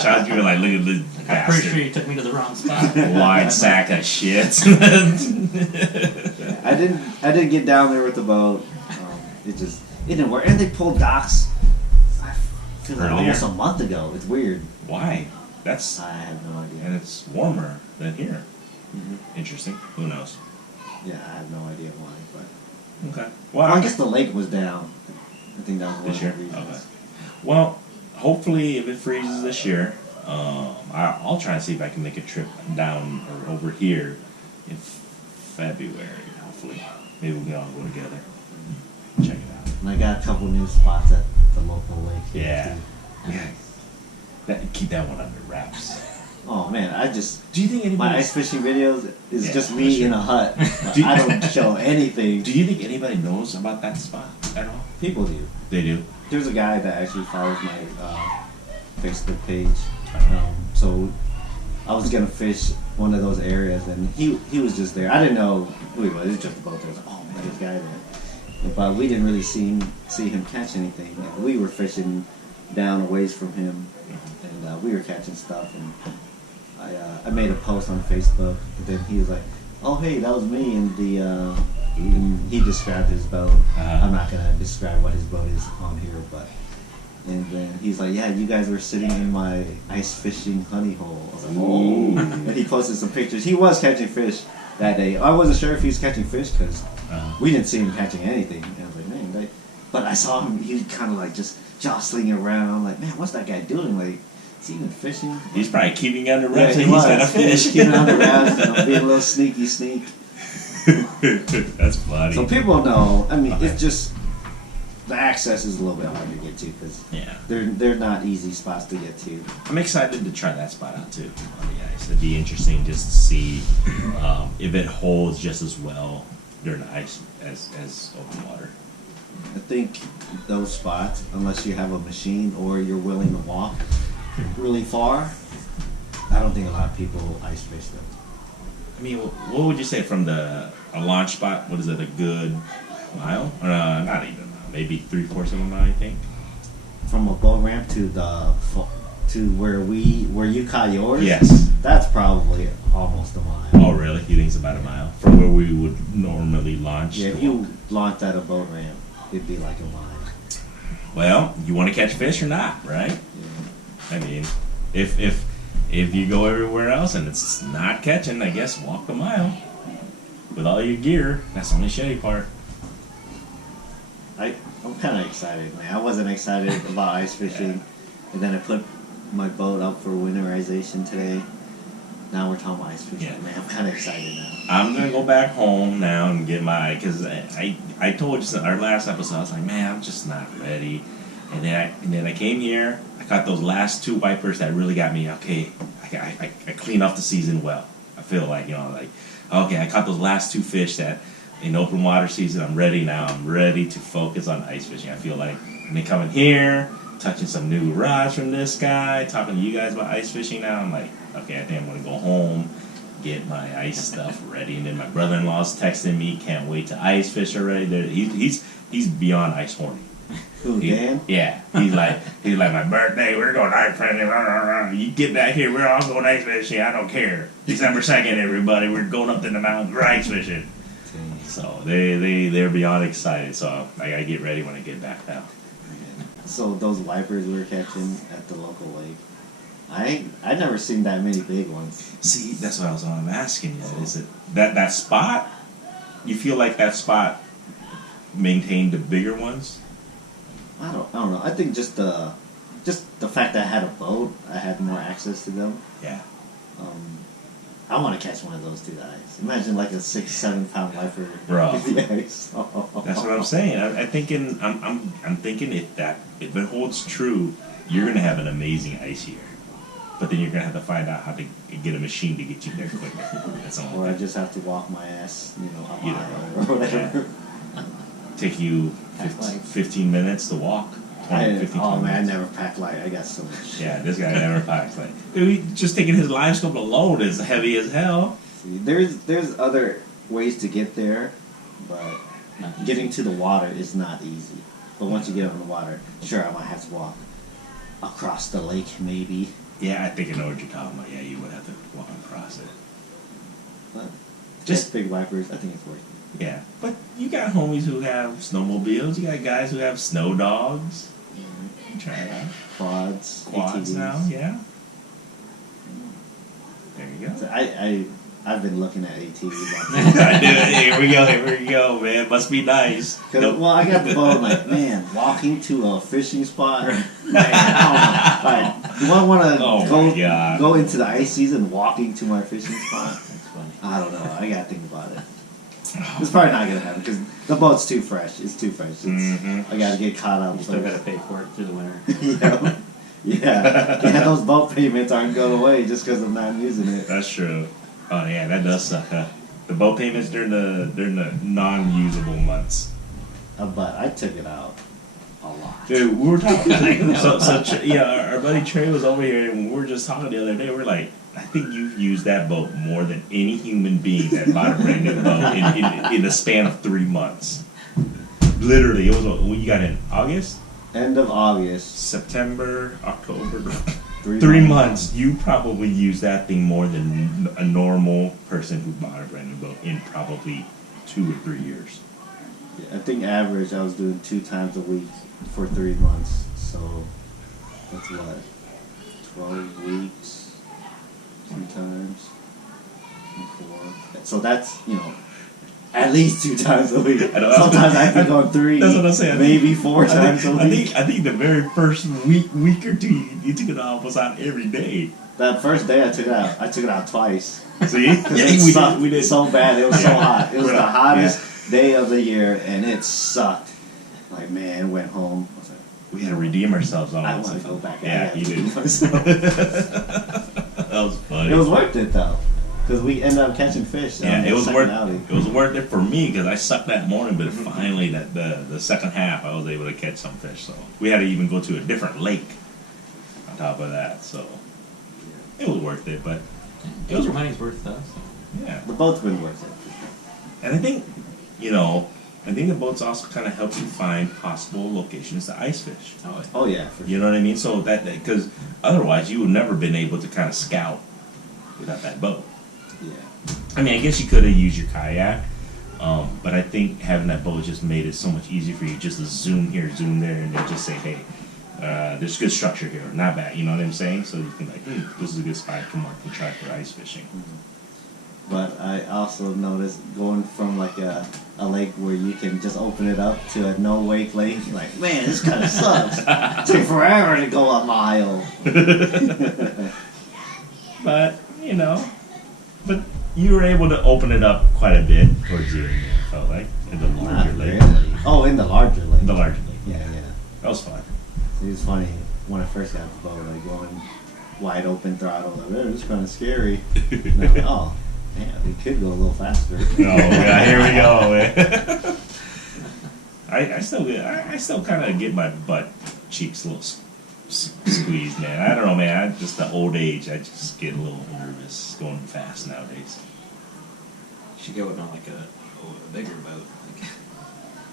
Shots, you were like, look at this I'm pretty bastard. sure you took me to the wrong spot. Wide sack of shit. I didn't get down there with the boat. It didn't work. And they pulled docks. I feel like Earlier. almost a month ago. It's weird. Why? I have no idea. And it's warmer than here. Mm-hmm. Interesting. Who knows? Yeah, I have no idea why. But Okay. Well, I guess the lake was down. I think that was one This of year? the reasons. Okay. Well, hopefully if it freezes this year, I'll try and see if I can make a trip down or over here in February, hopefully. Maybe we can all go together. Check it out. And I got a couple new spots at the local lake here Yeah. too. Yeah. Keep that one under wraps. Oh man, Do you think anybody? my ice fishing videos is Yeah, just that's me true. in a hut. Do you- I don't show anything. Do you think anybody knows about that spot at all? People do. They do. There's a guy that actually follows my Facebook page. So I was gonna fish one of those areas, and he was just there. I didn't know who he was. It was just a boat there. I was like, oh man, this guy there. But we didn't really see him catch anything. And we were fishing down a ways from him, and we were catching stuff. And I made a post on Facebook, and then he was like, "Oh hey, that was me." And he described his boat. I'm not gonna describe what his boat is on here, but. And then he's like, "Yeah, you guys were sitting in my ice fishing honey hole." I was like, "Oh!" And he posted some pictures. He was catching fish that day. I wasn't sure if he was catching fish because we didn't see him catching anything. And I was like, "Man," but I saw him. He was kind of like just jostling around. Like, man, what's that guy doing? Like, is he even fishing? He's probably keeping you under wraps. Yeah, and he's got a fish. Keeping under wraps, being a little sneaky sneak. That's funny. So people know. I mean, Okay. it's just the access is a little bit hard to get to because Yeah. they're not easy spots to get to. I'm excited to try that spot out too on the ice. It'd be interesting just to see if it holds just as well during the ice as open water. I think those spots, unless you have a machine or you're willing to walk really far, I don't think a lot of people ice fish them. I mean, what would you say from a launch spot? What is it, a good mile? Or not even a mile, maybe 3/4 of a mile, I think. From a boat ramp to where you caught yours. Yes. That's probably almost a mile. Oh, really? You think it's about a mile from where we would normally launch? Yeah, if you launched at a boat ramp, it'd be like a mile. Well, you want to catch fish or not, right? Yeah. I mean, if you go everywhere else and it's not catching, I guess walk the mile with all your gear. That's the only shitty part. I'm kind of excited, man. I wasn't excited about ice fishing, and then I put my boat up for winterization today. Now we're talking about ice fishing. Yeah. Man, I'm kind of excited now. I'm gonna go back home now and get because I told you in our last episode, I was like, man, I'm just not ready. And then I came here. I caught those last 2 wipers that really got me. Okay, I cleaned off the season well. I feel like okay, I caught those last 2 fish that in open water season. I'm ready now. I'm ready to focus on ice fishing. I feel like I've been coming here, touching some new rods from this guy, talking to you guys about ice fishing now. I'm like, okay, I think I'm gonna go home, get my ice stuff ready. And then my brother-in-law's texting me, can't wait to ice fish already. He's beyond ice horny. Who, Dan? Yeah, he's like my birthday. We're going ice fishing. You get back here. We're all going ice fishing. I don't care. December 2nd, everybody. We're going up in the mountains. We're ice fishing. So they're beyond excited. So I gotta get ready when I get back now. So those wipers we were catching at the local lake, I never seen that many big ones. See, that's what I'm asking you. Is it that spot? You feel like that spot maintained the bigger ones? I don't know. I think just the fact that I had a boat, I had more access to them. Yeah. I want to catch one of those two guys. Imagine like a 6-7 pound wiper. Bro. Yes. That's what I'm saying. I'm thinking if it holds true, you're gonna have an amazing ice year. But then you're gonna have to find out how to get a machine to get you there quicker. That's all. Or I just have to walk my ass, a Either mile or whatever. Take you 15 minutes to walk. 20, 15 man, I minutes. never pack light. I got so much. Yeah, this guy never packs like. Dude, just taking his live scope alone is heavy as hell. See, there's other ways to get there, but getting to the water is not easy. But once you get on the water, sure, I might have to walk across the lake, maybe. Yeah, I think I know what you're talking about. Yeah, you would have to walk across it. But Just- just big wipers, I think it's worth it. Yeah, but you got homies who have snowmobiles. You got guys who have snow dogs. You try it out. Quads Quads ATVs. now, yeah. There you So go. I've been looking at ATVs. I do. Here we go, man. Must be nice. Well, I got the boat. Like, man, walking to a fishing spot. Man, I don't know. Like, do I want to go into the ice season walking to my fishing spot? That's funny. I don't know. I gotta think about it. It's probably not gonna happen because the boat's too fresh. It's too fresh. I gotta get caught up. You still gotta pay for it through the winter. Yeah. Those boat payments aren't going away just because I'm not using it. That's true. Oh yeah, that does suck. Huh? The boat payments during the non-usable months. But I took it out a lot. Dude, we were talking. Our buddy Trey was over here, and we were just talking the other day. We're like, I think you've used that boat more than any human being that bought a brand new boat in the span of 3 months. Literally, it was when you got in August. End of August. September, October. 3 months. You probably use that thing more than a normal person who bought a brand new boat in probably 2 or 3 years. I think average I was doing 2 times a week for 3 months. So that's what, 12 weeks, 2 times, 4. So that's, at least 2 times a week. Sometimes I can go 3. That's what I'm saying. Maybe 4 times a week. I think the very first week or 2 you took it off was out every day. That first day I took it out twice. See? We did so bad. It was so hot. It was the hottest day of the year, and it sucked. Like, man, went home. I was like, we had to redeem ourselves on it. I want to go back. Yeah, you did. That was funny. It was worth it though. Because we ended up catching fish. Yeah, it was worth it for me because I sucked that morning, but finally the second half I was able to catch some fish. So we had to even go to a different lake on top of that. So it was worth it, but it was money's worth though. Yeah, the boat's been worth it. And I think the boats also kind of help you find possible locations to ice fish. Oh yeah, for sure. You know what I mean? So that because otherwise you would never been able to kind of scout without that boat. Yeah. I mean, I guess you could have used your kayak, but I think having that boat just made it so much easier for you just to zoom here, zoom there, and then just say, hey, there's good structure here, not bad, you know what I'm saying? So you can like, this is a good spot to mark and try for ice fishing. But I also noticed going from like a lake where you can just open it up to a no-wake lake, you're like, man, this kind of sucks. It took forever to go a mile. But, But you were able to open it up quite a bit towards the end, I felt like, in the larger lake. Really. Oh, in the larger lake. The larger lake. Yeah. That was fun. It was funny when I first got the boat, like going wide open throttle, like, oh, this is kind of scary. And I'm like, oh, man, we could go a little faster. Oh, yeah, here we go, man. I still kind of get my butt cheeks a little squeezed, man. I don't know, man. Just the old age, I just get a little nervous going fast nowadays. You should go with like a bigger boat.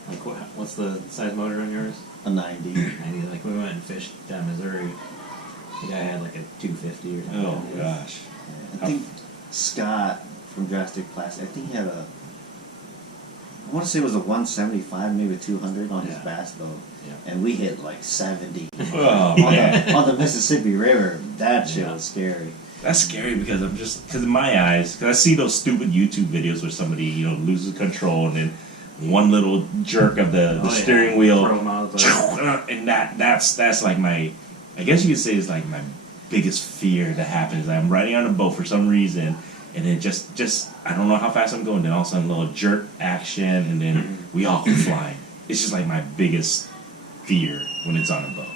Like what's the size motor on yours? A 90. 90. Like we went and fished down Missouri. The guy had like a 250 or something. Oh gosh. I think Scott from Drastic Plastic, I think he had I want to say it was a 175, maybe 200 on his bass boat. Yeah. And we hit like 70 on the Mississippi River. That shit was scary. That's scary because in my eyes, because I see those stupid YouTube videos where somebody loses control and then one little jerk of the steering wheel, and that's like my, I guess you could say is like my biggest fear that happens. I'm riding on a boat for some reason, and then just I don't know how fast I'm going. Then all of a sudden, a little jerk action, and then we all go flying. It's just like my biggest fear when it's on a boat.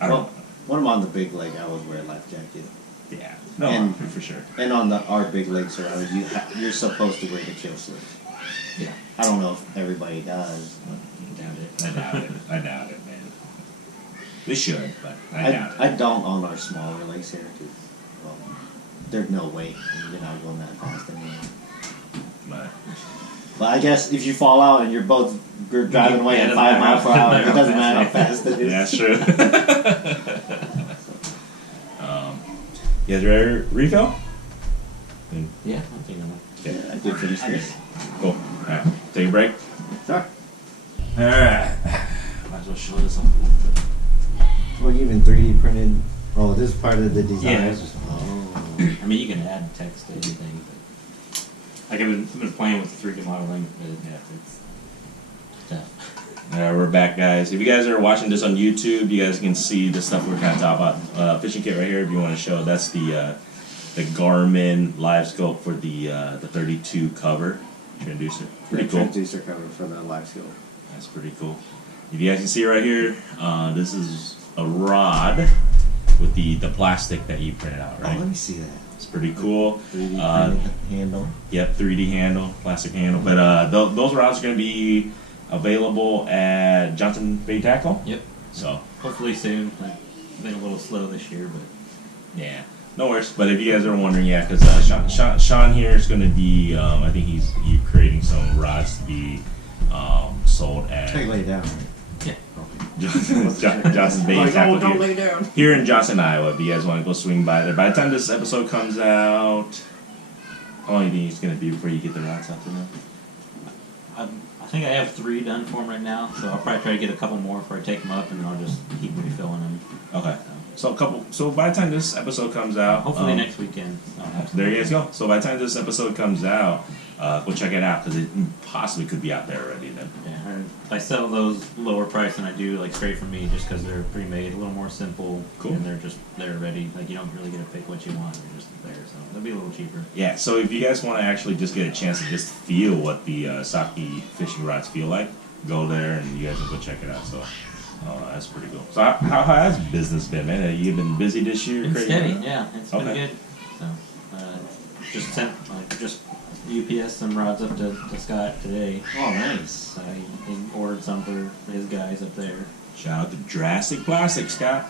I don't know. When I'm on the big lake, I always wear a life jacket. Yeah, no, for sure. And on our big lakes around, you're supposed to wear the kill switch. Yeah. I don't know if everybody does. I doubt it, man. They should, but I doubt it. I don't on our smaller lakes here, because, there's no way you're not going that fast anyway. But I guess if you fall out and your boat's driving away at 5 miles per hour, it doesn't matter how fast it is. Yeah, that's true. You guys ready to refill? Yeah, I think I'm okay. Yeah, I did finish this. Cool. Alright, take a break. Sure. Alright. Might as well show this off a little bit. Well, you even 3D printed. Oh, this is part of the design. Yeah. Oh. I mean, you can add text to anything, but like I've been playing with 3D modeling. But yeah, it's tough. All right, we're back, guys. If you guys are watching this on YouTube, you guys can see the stuff we're kind of talking about. Fishing kit right here, if you want to show. That's the Garmin live scope for the 32 cover transducer. Pretty cool. Transducer cover for the live scope. That's pretty cool. If you guys can see right here, this is a rod with the plastic that you printed out, right? Oh, let me see that. It's pretty cool. 3D handle. Yep, 3D handle, plastic handle. But those rods are going to be available at Johnson Bay Tackle. Yep. So hopefully soon. I've been a little slow this year, but yeah, no worries. But if you guys are wondering, yeah, because Sean here is going to be, I think he's creating some rods to be sold at. Take lay down. yeah. Johnson Bay Like, Tackle oh, don't here. lay down. Here in Johnson, Iowa. If you guys want to go swing by there. By the time this episode comes out, how long do you think it's going to be before you get the rods out to them? I think I have 3 done for them right now, so I'll probably try to get a couple more before I take them up, and then I'll just keep refilling them. Okay. So by the time this episode comes out, Hopefully next weekend. I'll have some. there you guys go. So by the time this episode comes out, go check it out because it possibly could be out there already then. Yeah, and I sell those lower price than I do like straight from me, just because they're pre-made, a little more simple, Cool. and they're ready. Like you don't really get to pick what you want; they're just there, so they'll be a little cheaper. Yeah. So if you guys want to actually just get a chance to just feel what the Saki fishing rods feel like, go there and you guys can go check it out. So. That's pretty cool. So how has business been, man? Have you been busy this year? It's Crazy? steady, yeah. It's been Okay. good. So, just sent just UPS some rods up to Scott today. Oh, nice. So he ordered some for his guys up there. Shout out to Drastic Plastic, Scott.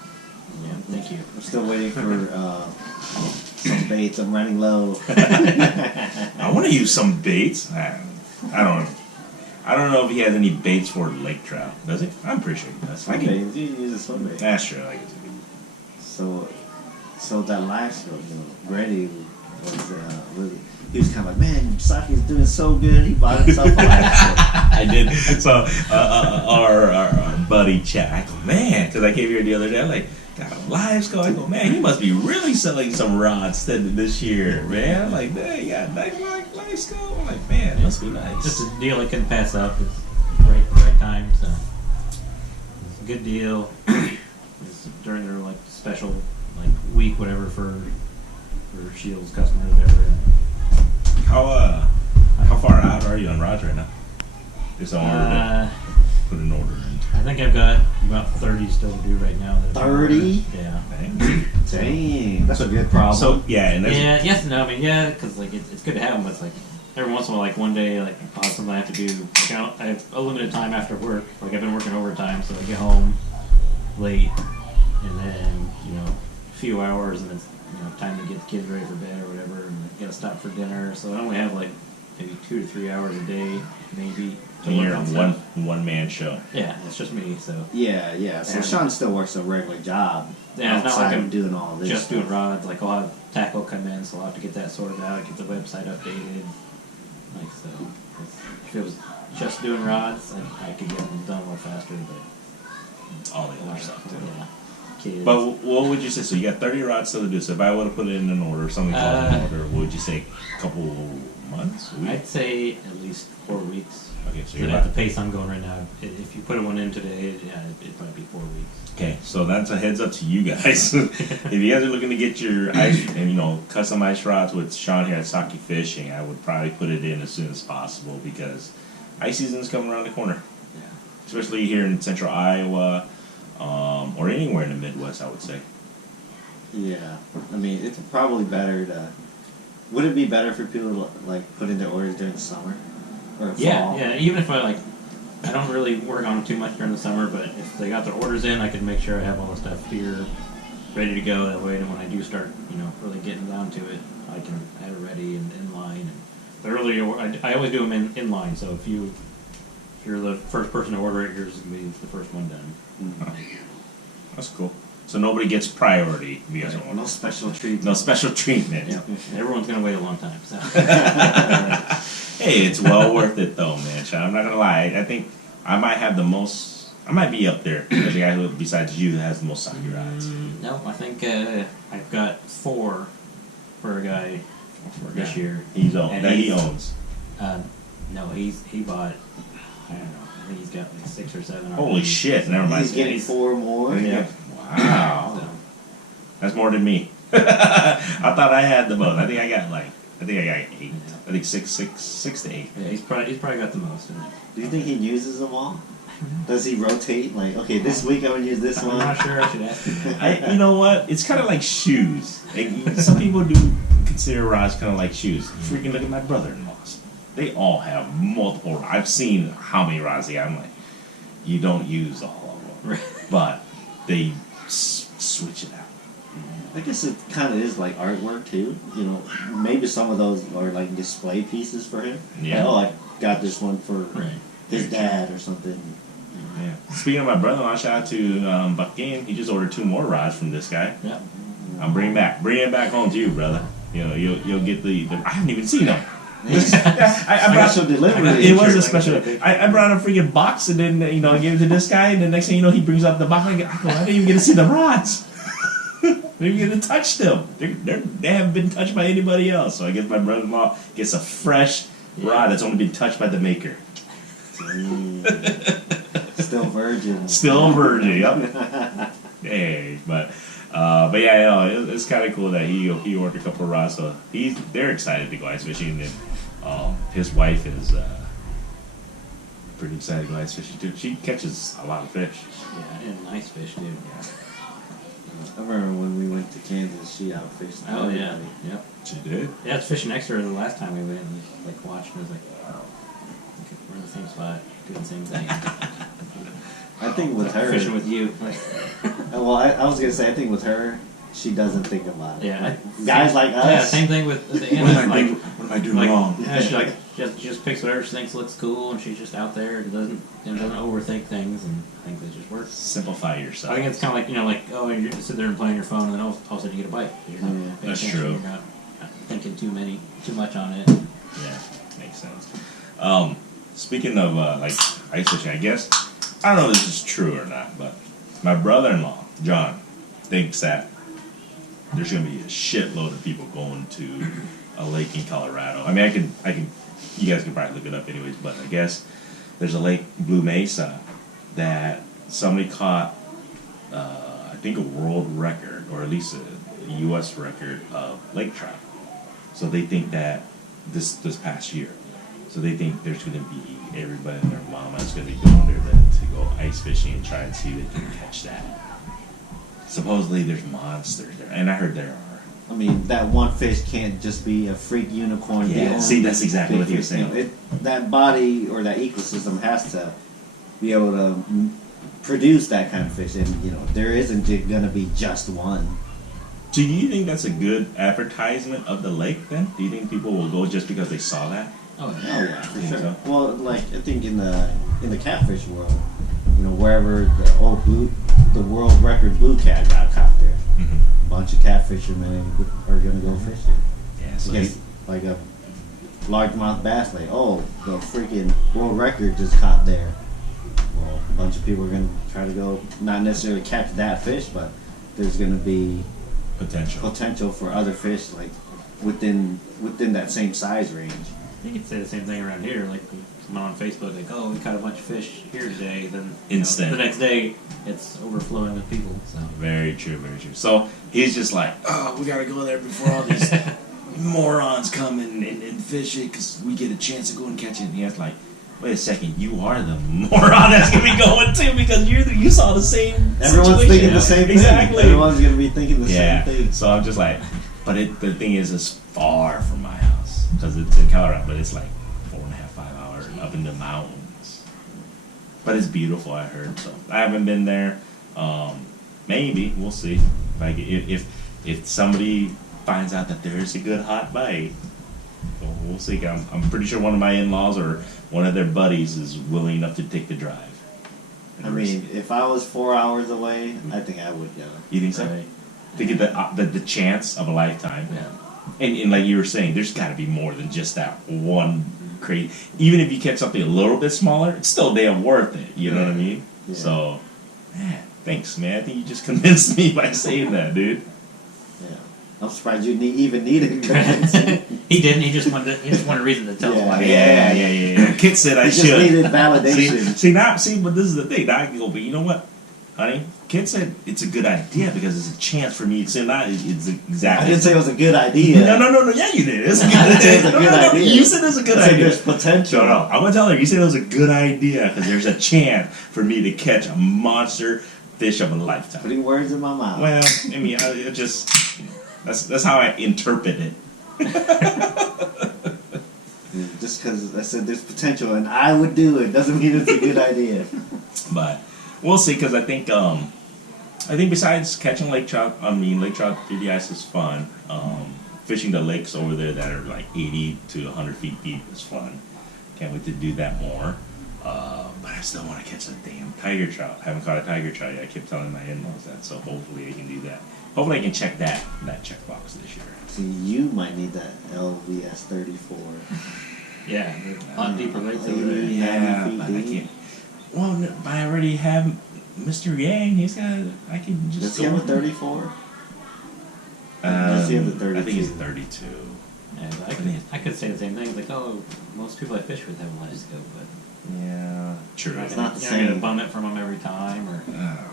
Yeah, thank you. I'm still waiting for some baits. I'm running low. I want to use some baits. I don't know if he has any baits for lake trout. Does he? I'm pretty sure he does. Swim baits. You use a swim bait. That's true. I guess. So that live scope, Grandy was really. He was kind of like, man, Saki's doing so good. He bought himself a live scope. I did. So our buddy Chad, I go, man, because I came here the other day. I'm like, got a live scope. I go, man, he must be really selling some rods this year, man. I'm like, man, you got a nice live scope. I'm like, man, must be nice. Just a deal I couldn't pass up. It's right time, so it's a good deal. It's during their like special like week, whatever for Shields customers, whatever. How far out are you on rods right now? Just on order to put an order in. I think I've got about 30 still to do right now. 30? Yeah. Dang, that's a good problem. So yeah, and there's Yeah, yes and no. I mean, yeah, because like it's good to have them, but it's like every once in a while, like one day, like I'll have something I have to do. You know, I have a limited time after work. Like I've been working overtime, so I get home late, and then a few hours, and it's time to get the kids ready for bed or whatever, and I gotta stop for dinner. So I only have like maybe 2 to 3 hours a day, maybe. to when work you're on a stuff. one man show. Yeah, it's just me. So yeah. So Sean still works a regular job. Yeah, it's not like outside I'm of doing all this. just stuff. doing rods. Like I'll have tackle come in, so I'll have to get that sorted out, get the website updated. Like so, if it was just doing rods, I could get them done a little faster. But All the other stuff too. yeah, kids. But what would you say? So you got 30 rods still to do. So if I would have put it in an order, something called an order, what would you say? A couple months? A week? I'd say at least 4 weeks. Okay, so At you're the about pace I'm going right now, if you put one in today, it'd probably be 4 weeks. Okay, so that's a heads up to you guys. If you guys are looking to get your ice and custom ice rods with Sean here at Saki Fishing, I would probably put it in as soon as possible because ice season is coming around the corner, Yeah. especially here in central Iowa or anywhere in the Midwest, I would say. Yeah, I mean it's probably better to. Would it be better for people to like put in their orders during the summer or fall? Yeah. Even if I don't really work on them too much during the summer, but if they got their orders in, I can make sure I have all the stuff here ready to go. That way, and when I do start, really getting down to it, I can have it ready and in line. And the earlier, I always do them in line. So if you're the first person to order it, yours is gonna be the first one done. Mm-hmm. That's cool. So nobody gets priority. If you guys don't want No special treatment. no special treatment. Yeah. Everyone's gonna wait a long time. So. Hey, it's well worth it though, man. Sean, I'm not gonna lie. I think I might have the most. I might be up there as the guy who, besides you, has the most Saki rods. No, I think I've got 4 for a guy this year. He And owns. No, he bought. I don't know. I think he's got like 6 or 7. Holy shit! Never mind. He's getting 4 more. Yeah. Wow. So, That's more than me. I thought I had the most. I think I got 8. Yeah. I think 6 to 8. yeah, he's probably got the most. In it. Do you think he uses them all? Does he rotate? Like, okay, this week I'm gonna use this I'm one. not sure. I should ask him. You know what? It's kind of like shoes. Like, some people do consider rods kind of like shoes. Freaking look at my brother-in-laws. They all have multiple. I've seen how many rods they have. I'm like, you don't use all of them, but they switch it out. I guess it kind of is like artwork too. You know, maybe some of those are like display pieces for him. Yeah. Like, oh, I got this one for Right. his dad or something. Yeah. Speaking of my brother-in-law, shout out to Buck Game. He just ordered 2 more rods from this guy. Yeah. I'm bring it back home to you, brother. You know, you'll get the I haven't even seen them. I brought Special delivery. It was a special. I brought a freaking box and then I gave it to this guy and the next thing you know he brings up the box. I go, I didn't even get to see the rods. I didn't even get to touch them. They haven't been touched by anybody else. So I guess my brother-in-law gets a fresh rod that's only been touched by the maker. Still virgin. Still a virgin. Yep. Hey, but yeah, it's kind of cool that he ordered a couple of rods. So they're excited to go ice fishing, and his wife is pretty excited to go ice fishing too. She catches a lot of fish. Yeah, and nice fish, dude. Yeah. I remember when we went to Kansas, she outfished Oh yeah. everybody. Yep. She did. Yeah, it's fishing extra the last time we went and like watched and was like, wow, we're in the same spot, doing the same thing. I think with her, Fishing with you. Like, well, I was gonna say, I think with her, she doesn't think about it. yeah. Like, guys like us. Yeah, same thing with What Anna. am I Like, doing? What am I doing like, wrong? yeah, she just picks whatever she thinks looks cool, and she's just out there and doesn't overthink things, and I think that just works. Simplify yourself. I think it's kind of like oh, you sit there and play on your phone, and then all of a sudden you get a bite. You're not Yeah. paying That's attention, true. You're not thinking too much on it. Yeah, makes sense. Speaking of like ice fishing, I guess I don't know if this is true or not, but my brother-in-law John thinks that there's going to be a shitload of people going to a lake in Colorado. I mean, I can, you guys can probably look it up anyways, but I guess there's a lake, Blue Mesa, that somebody caught, I think a world record, or at least a U.S. record of lake trout. So they think that this past year. So they think there's going to be everybody and their mama is going to be going there to go ice fishing and try and see if they can catch that. Supposedly there's monsters there, and I heard there are. I mean, that one fish can't just be a freak unicorn. Yeah, deal. see, that's exactly what he was saying. That body or that ecosystem has to be able to produce that kind of fish, and there isn't going to be just one. Do you think that's a good advertisement of the lake then? Do you think people will go just because they saw that? Oh Oh yeah. yeah, for Think sure. so? Well, like I think in the catfish world, wherever the world record blue cat got caught there, Mm-hmm. a bunch of cat fishermen are gonna go fishing. Yeah, so Against like a largemouth bass lake. Oh, the freaking world record just caught there. Well, a bunch of people are gonna try to go, not necessarily catch that fish, but there's gonna be potential for other fish like within that same size range. You could say the same thing around here. Like someone on Facebook, like, oh, we caught a bunch of fish here today. Then Instant. the next day, it's overflowing with people. So very true, very true. So he's just like, oh, we gotta go there before all these morons come and fish it because we get a chance to go and catch it. And he's like, wait a second, you are the moron that's gonna be going too because you saw the same. Everyone's situation. thinking the same thing. Exactly. Everyone's gonna be thinking the Yeah. same thing. So I'm just like, but the thing is, it's far from my house because it's in Colorado, but it's like 4.5, 5 hours up in the mountains. But it's beautiful, I heard. So I haven't been there. Maybe we'll see if somebody finds out that there's a good hot bite. We'll see. I'm pretty sure one of my in-laws or one of their buddies is willing enough to take the drive. I mean, if I was 4 hours away, I think I would go. You think so? Right. To get the chance of a lifetime. Yeah. And like you were saying, there's got to be more than just that one crate. Even if you catch something a little bit smaller, it's still damn worth it. You know what I mean? Yeah. So, man, thanks, man. I think you just convinced me by saying that, dude. Yeah. I'm surprised you even needed convincing. He didn't. He just wanted a reason to tell us why. Yeah. Kit said I He should. just needed validation. See, but this is the thing. Now I can go, but you know what, honey? Kit said it's a good idea because it's a chance for me to say not. It's exactly. I didn't say it was a good idea. No. Yeah, you did. It's a good It's a good idea. You said it's a good I said idea. there's potential. No. I'm gonna tell her. You said it was a good idea because there's a chance for me to catch a monster fish of a lifetime. Putting words in my mouth. Well, I mean, I just that's how I interpret it. Just because I said there's potential and I would do it doesn't mean it's a good idea. But we'll see, because I think besides catching lake trout, lake trout through the ice is fun. Fishing the lakes over there that are like 80 to 100 feet deep is fun. Can't wait to do that more. But I still want to catch a damn tiger trout. I haven't caught a tiger trout yet. I keep telling my in-laws that, so hopefully I can do that. Hopefully I can check that checkbox this year. See, you might need that LVS 34. Yeah, a lot deeper lakes over there. Yeah, but I can't. Well, but I already have Mr. Yang. He's got. I can just. Does he have a 34? Does he have a 32? I think he's 32. Yeah, I could say the same thing. Like, oh, most people I fish with have a live scope, but Yeah, true. It's not the you're not gonna same. bum it from them every time, or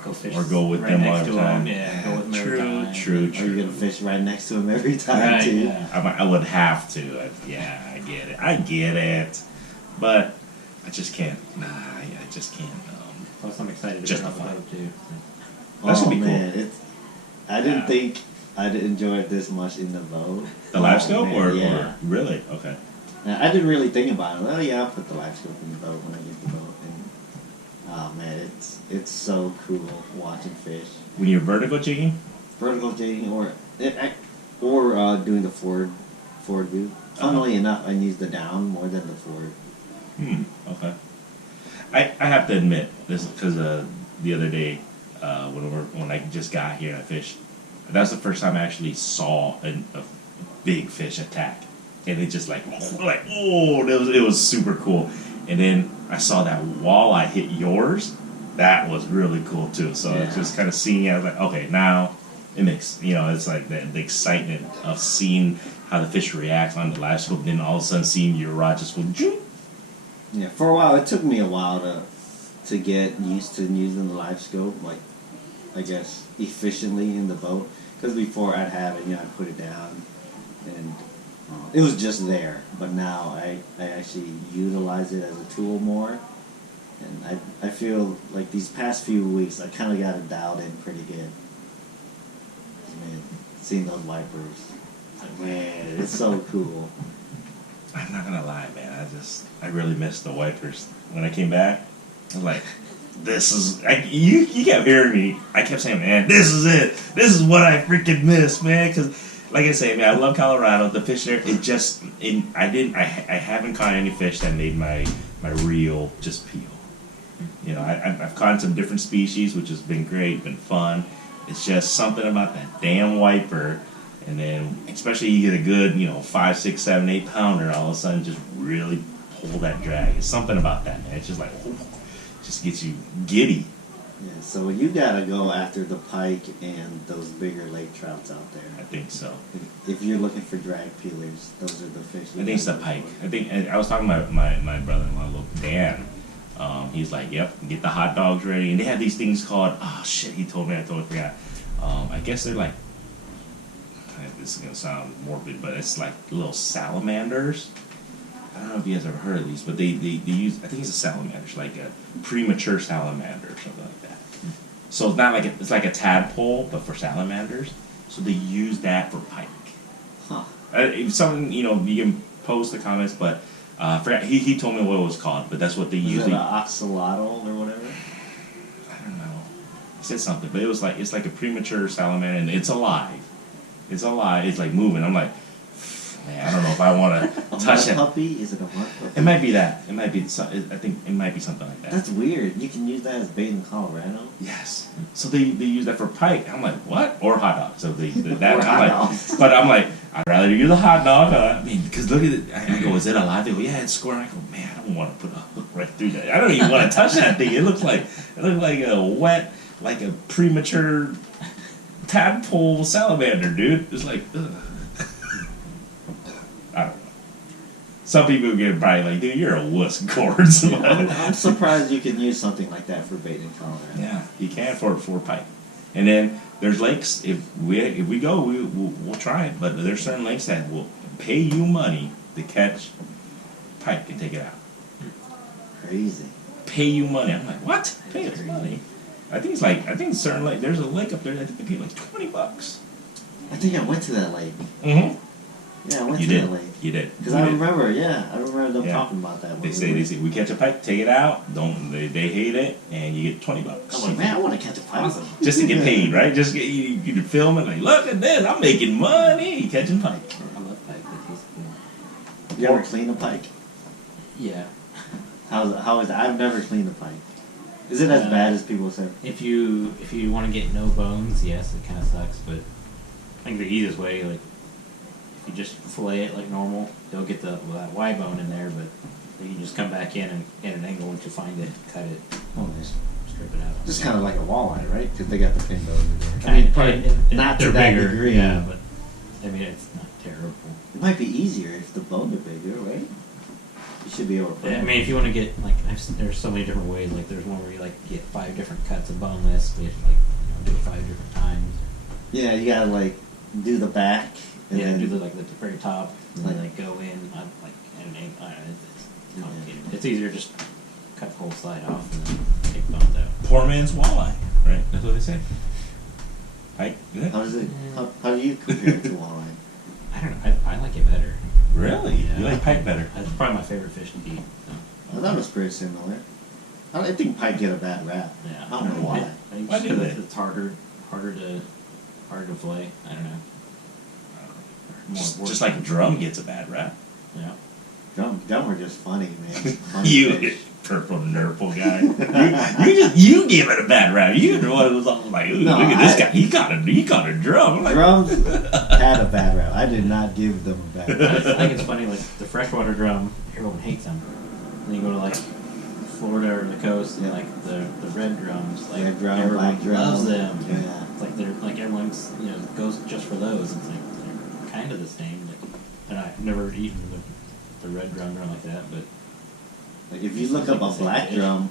go fish Or go with right them next all to the time. them. Yeah, go with them every time. True. Are you gonna fish right next to him every time Right, too? yeah. I would have to. I get it. But I just can't. Nah, I just can't. Plus, I'm excited to Just get on the the fun. boat too. That should be cool. Man, I didn't Yeah. think I'd enjoy it this much in the boat. The live scope, man, or really? Okay. Now, I didn't really think about it. Oh yeah, I'll put the live scope in the boat when I get the boat. And oh man, it's so cool watching fish. When you're vertical jigging. Vertical jigging or doing the forward view. Funnily enough, I use the down more than the forward. Okay. I have to admit this because the other day when I just got here and I fished, that's the first time I actually saw a big fish attack, and it just it was super cool. And then I saw that walleye hit yours. That was really cool too. So it's just kind of seeing it. I was like, okay, now it makes it's like the excitement of seeing how the fish reacts on the live scope, then all of a sudden seeing your rod just go. Yeah, for a while it took me a while to get used to using the live scope, like I guess efficiently in the boat. Because before I'd have it, I'd put it down, and it was just there. But now I actually utilize it as a tool more, and I feel like these past few weeks I kind of got it dialed in pretty good. Man, seeing those wipers, it's like, man, it's so cool. I'm not gonna lie, man. I really missed the wipers. When I came back, I was like, this is, you kept hearing me. I kept saying, man, this is it. This is what I freaking missed, man. Because, like I say, man, I love Colorado. The fish there, I haven't caught any fish that made my reel just peel. I've caught some different species, which has been great, been fun. It's just something about that damn wiper. And then, especially you get a good, 5, 6, 7, 8 pounder, all of a sudden just really pull that drag. It's something about that, man. It's just like, just gets you giddy. Yeah, so you gotta go after the pike and those bigger lake trouts out there. I think so. If you're looking for drag peelers, those are the fish. I think it's the pike. I was talking about my brother-in-law, little Dan. He's like, yep, get the hot dogs ready. And they have these things called, he told me, I totally forgot. I guess they're like, this is going to sound morbid, but it's like little salamanders. I don't know if you guys ever heard of these, but they use, I think it's a salamander, it's like a premature salamander or something like that. So it's not like it's like a tadpole, but for salamanders. So they use that for pike. Huh. It's something, you can post the comments, but he told me what it was called, but that's what they Is usually. it an axolotl or whatever? I don't know. He said something, but it's like a premature salamander, and it's alive. It's alive. It's like moving. I'm like, man, I don't know if I want to touch it. Puppy? Is it a mud puppy? It might be that. It might be. I think it might be something like that. That's weird. You can use that as bait in Colorado. Yes. So they use that for pike. I'm like, what? Or hot dog. So that. Or I'm hot like, dogs. but I'm like, I'd rather use a hot dog. Because look at it. I go, is it alive? They go, yeah, it's scoring. I go, man, I don't want to put a hook right through that. I don't even want to touch that thing. It looks like a wet, like a premature tadpole salamander, dude. It's like, ugh. I don't know. Some people get probably like, dude, you're a wuss, Gordon. I'm surprised you can use something like that for bait in Colorado. Yeah, you can for pike. And then there's lakes. If we go, we'll try it. But there's certain lakes that will pay you money to catch pike and take it out. Crazy. Pay you money. I'm like, what? Pay us money? I think certain lake. There's a lake up there. I think they pay like $20. I think I went to that lake. Mm-hmm. Yeah, I went You to did. that lake. You did. Because I remember, them talking about that. They say we catch a pike, take it out. They hate it, and you get $20. I'm like, man, I want to catch a pike. Awesome. Just to get paid, right? Just get you film it like, look at this, I'm making money catching pike. I love pike. It tastes good. You ever clean a pike? Yeah. How is it? I've never cleaned a pike. Is it as bad as people say? If you want to get no bones, yes, it kind of sucks. But I think the easiest way, like, if you just fillet it like normal, you'll get that Y bone in there. But then you just come back in and at an angle once you find it, cut it, Oh, nice. strip it out. Just kind of like a walleye, right? Because they got the pin over there. Not to they're that bigger, degree. yeah, but I mean it's not terrible. It might be easier if the bones are bigger, right? You should be able to. Yeah, I mean, if you want to get there's so many different ways. Like there's one where you like get 5 different cuts of boneless. We have to do it 5 different times. Yeah, you gotta like do the back. And Yeah, then do the very top, and then Yeah. like go in like at an angle. I don't know, it's complicated. Yeah. It's easier just cut the whole side off and then take bones out. Poor man's walleye, right? That's what they say. Pike, yeah. How does it? How do you compare it to walleye? I don't know. I like it better. Really? Yeah. You like pike better? That's probably my favorite fish to eat. I thought it was pretty similar. I think pike get a bad rap. Yeah. I don't know why. I think Why just do because they? it's harder to fillet. I don't know. More work. Just like drum gets a bad rap. Yeah. Dumb are just funny, man. Funny You fish. purple nurple guy. you give it a bad rap. You the one who was all like, ooh, No, look at this I- guy. He got a drum. I'm like, Drums had a bad rap. I did not give them a bad I rap. think it's funny, like the freshwater drum, everyone hates them. Then you go to like Florida or the coast, and Yeah. like the red drums, like Red drum, everyone black drum. loves them. Yeah. It's like they're like everyone's goes just for those. It's like they're kind of the same. And I've never eaten the red drum like that, but Like if you look up a Same black fish. drum,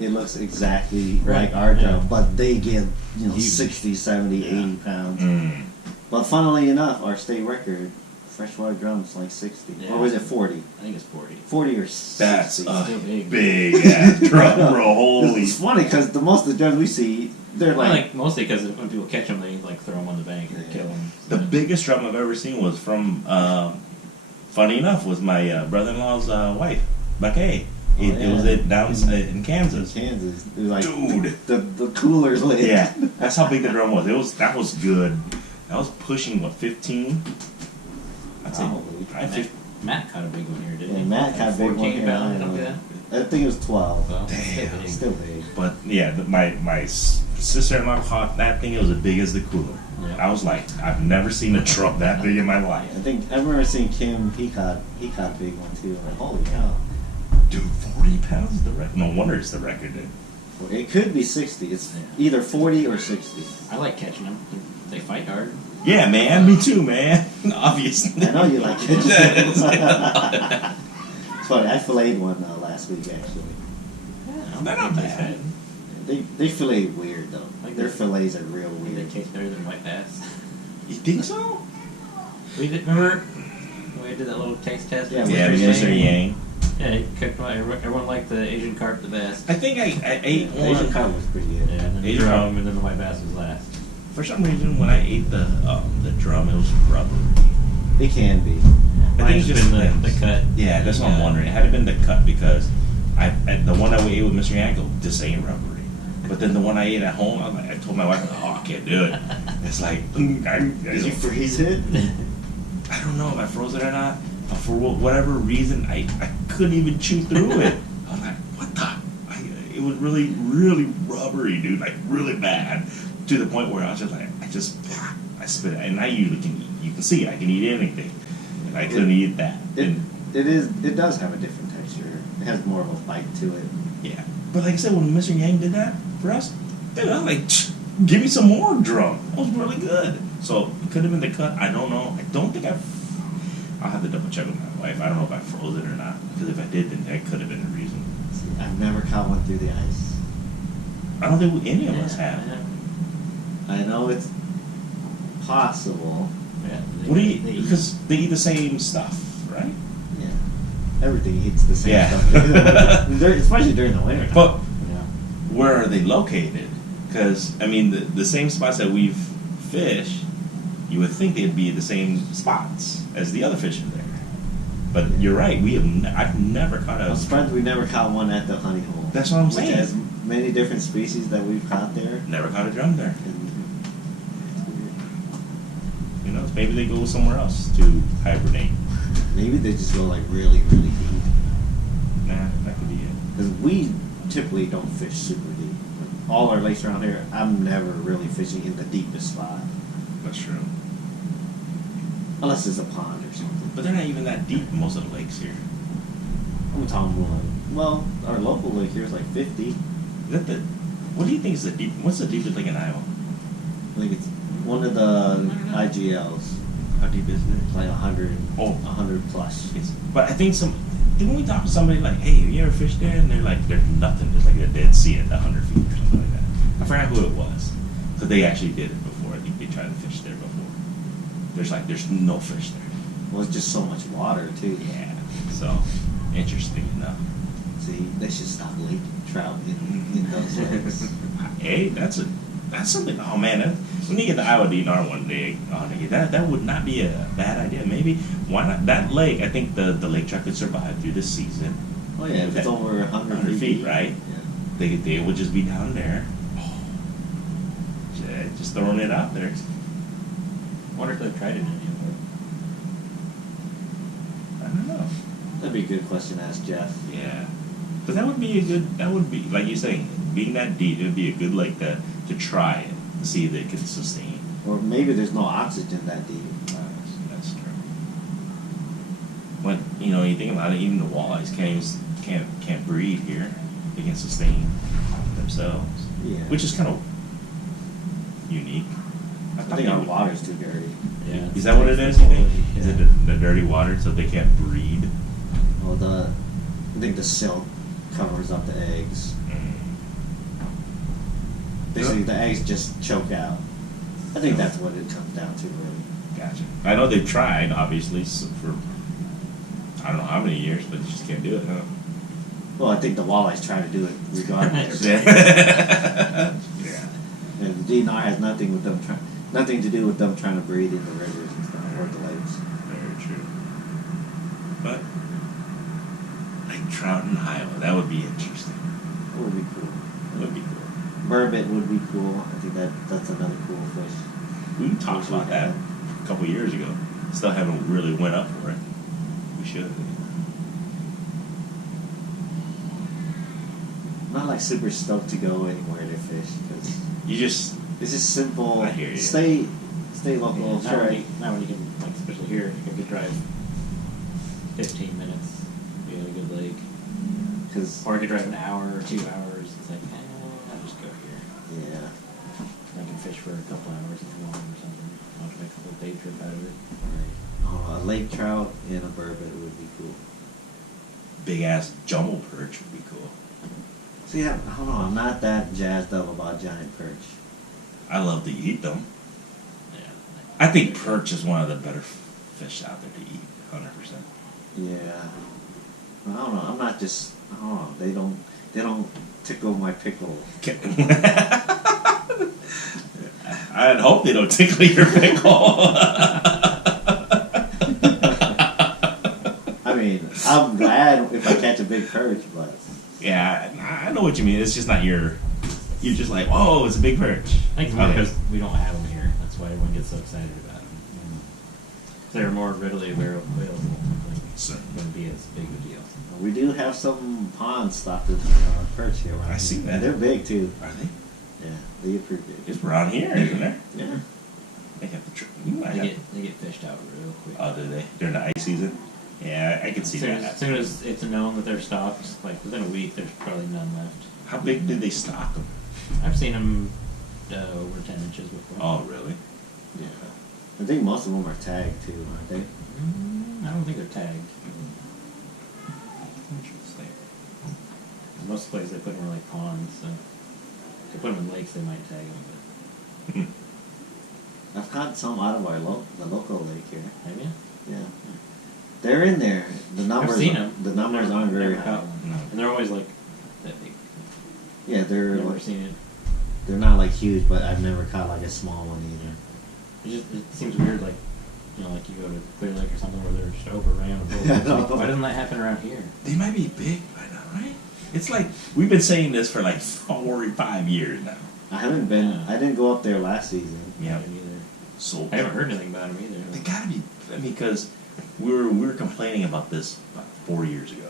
it looks exactly Right, like our drum, yeah. but they get Huge. 60, 70, Yeah. 80 pounds. mm. But funnily enough, our state record, freshwater drums like 60. Yeah. Or was it 40? I think it's 40. 40 or 60. That's Still big. big ass drum roll. Holy. It's funny because the most of the drums we see, they're like Mostly because when people catch them, they like throw them on the bank and Yeah. kill them. The biggest drum I've ever seen was from, funny enough, was my brother-in-law's wife, Buckay. It yeah. was down in Kansas. Kansas. It was like Dude. the cooler lid. Yeah, that's how big the drum was. That was good. That was pushing 15. I'd say. Probably. Matt caught a big one here, didn't Yeah, he? Matt caught a big one 14 here, pounds, I know. something like that. I think it was 12. Well, Damn. Still big. But yeah, my sister-in-law caught that thing. It was as big as the cooler. Yeah. I was like, I've never seen a drum that big in my life. I remember seeing Kim. He caught a big one too. I'm like, holy cow! Dude, 40 pounds is the record. No wonder it's the record. Dude. Well, it could be 60. It's Yeah. either 40 or 60. I like catching them. They fight hard. Yeah, man. Me too, man. Obviously. I know you like it. Yes. It's funny. I filleted one last week actually. They're not bad. They fillet weird though. Like Their they- fillets are real They weird. taste better than white bass. You think so? Remember when we did that little taste test? Yeah, Yeah, Mr. Mr. Yang. Yang. Yeah, he cooked one. Everyone liked the Asian carp the best. I think I ate The Asian one. carp was pretty good. Yeah, and then the Asian drum, carp. and then the white bass was last. For some reason, when I ate the drum, it was rubber. It can be. I think Mine's it's just been the cut. Yeah, that's what I'm wondering. It had been the cut because the one that we ate with Mr. Yanko, this ain't rubbery. But then the one I ate at home, I told my wife, oh, I can't do it. It's like, Did you freeze it? I don't know if I froze it or not. But for whatever reason, I couldn't even chew through it. I was like, what the? It was really, really rubbery, dude. Like, really bad. To the point where I was just like, I spit it. And I usually can eat. You can see it. I can eat anything. And I couldn't eat that. It does have a different texture. It has more of a bite to it. Yeah. But like I said, when Mr. Yang did that for us, dude, I was like, give me some more drum. That was really good. So it could have been the cut. I don't know. I don't think I'll have to double check with my wife. I don't know if I froze it or not. Because if I did, then that could have been the reason. See, I've never caught one through the ice. I don't think any of us have. I know it's possible. Yeah. What do you? Because they eat the same stuff, right? Yeah. Everything eats the same Yeah. stuff. Especially during the winter. But Yeah. where are they located? Because I mean, the same spots that we've fished, you would think they'd be the same spots as the other fish in there. But you're right. I've never caught a. I'm surprised we never caught one at the honey hole. That's what I'm Which saying. has many different species that we've caught there. Never caught a drum there. And You know, maybe they go somewhere else to hibernate. maybe they just go like really, really deep. Nah, that could be it. Because we typically don't fish super deep. All our lakes around here, I'm never really fishing in the deepest spot. That's true. Unless it's a pond or something. But they're not even that deep in most of the lakes here. I'm talking more like, well, our local lake here is like 50. Is that the? What do you think is the deep? What's the deepest lake in Iowa? I think it's one of the IGLs. How deep is it? Like 100, Oh. 100 plus. But I think didn't we talk to somebody like, hey, have you ever fished there? And they're like, there's nothing. There's like a dead sea at 100 feet or something like that. I forgot who it was. Because they actually did it before. I think they tried to fish there before. There's no fish there. Well, it's just so much water too. Yeah. So, interesting enough. See, they should stop lake trout in those lakes. Hey, that's something. Oh man, when you get the Iowa DNR one day, that would not be a bad idea. Maybe why not that lake? I think the lake trout could survive through this season. Oh yeah, if it's over 100 feet, right? Yeah. They would just be down there. Oh, just throwing it out there. I wonder if they've tried it in India. I don't know. That'd be a good question to ask Jeff. Yeah, but that would be like you saying, being that deep, it would be a good lake to try it to see if it can sustain. Or maybe there's no oxygen that deep. That's true. But you think about it, even the walleyes can't breed here. They can sustain themselves, Yeah. which is kind of unique. I think our water's too dirty. Yeah. Is that what it is? You think? Is Yeah. it the dirty water so they can't breed? Well, I think the silk covers up the eggs. Basically, the eggs just choke out. I think that's what it comes down to, really. Gotcha. I know they've tried, obviously, for I don't know how many years, but they just can't do it, huh? Well, I think the walleyes try to do it regardless. Yeah. And the DNR has nothing to do with them trying to breed in the rivers and stuff or the lakes. Very true. But like trout in Iowa, that would be interesting. That would be cool. That would be cool. Burbot would be cool. I think that's another cool fish. We talked about that a couple years ago. Still haven't really went up for it. We should. I'm not like super stoked to go anywhere to fish because it's just simple. I hear you. Stay local. Now Sure. when you can, like, especially here, you could drive 15 minutes, be at a good lake. Or you could drive an hour or 2 hours. It's like, I'll just go here. Yeah. I can fish for a couple hours if you want or something. I'll just make a little day trip out of it. Oh, a lake trout and a burbot would be cool. Big ass jumbo perch would be cool. See, I don't know. I'm not that jazzed up about giant perch. I love to eat them. Yeah. I think perch is one of the better fish out there to eat, 100%. Yeah. I don't know. I'm not just. I don't know. They don't tickle my pickle. I'd hope they don't tickle your pickle. I mean, I'm glad if I catch a big perch, but Yeah, I know what you mean. It's just not you're just like, oh, it's a big perch. I think it's more Okay. because we don't have them here. That's why everyone gets so excited about them. They're more readily available. So, It wouldn't be as big of a deal. we do have some ponds stocked with perch here around I see here. that. And they're big too. are they? Yeah, they get pretty big. It's around here, isn't there? Yeah. They have to. You might They have. get fished out real quick. Oh, do they? During the ice season? Yeah, I can see that. As soon as it's known that they're stocked, like within a week, there's probably none left. How big did they stock them? I've seen them over 10 inches before. Oh, really? Yeah. I think most of them are tagged too, aren't they? I don't think they're tagged. Interesting. Most places they put them in like ponds, so if they put them in lakes, they might tag them. I've caught some out of our the local lake here. Have you? Yeah. They're in there. The numbers. I've seen them. The numbers aren't very high. No. And they're always like that big. Yeah, they're I've never like, seen it. they're not like huge, but I've never caught like a small one either. It seems weird, like, you know, like you go to Clear Lake or something where they're just overran with bullets. Yeah, Like, why doesn't that happen around here? They might be big by now, right? It's like we've been saying this for like 4 or 5 years now. I haven't been. Yeah. I didn't go up there last season. Yeah. I either. So I haven't heard anything about them either. They gotta be. I mean, because we were complaining about this about 4 years ago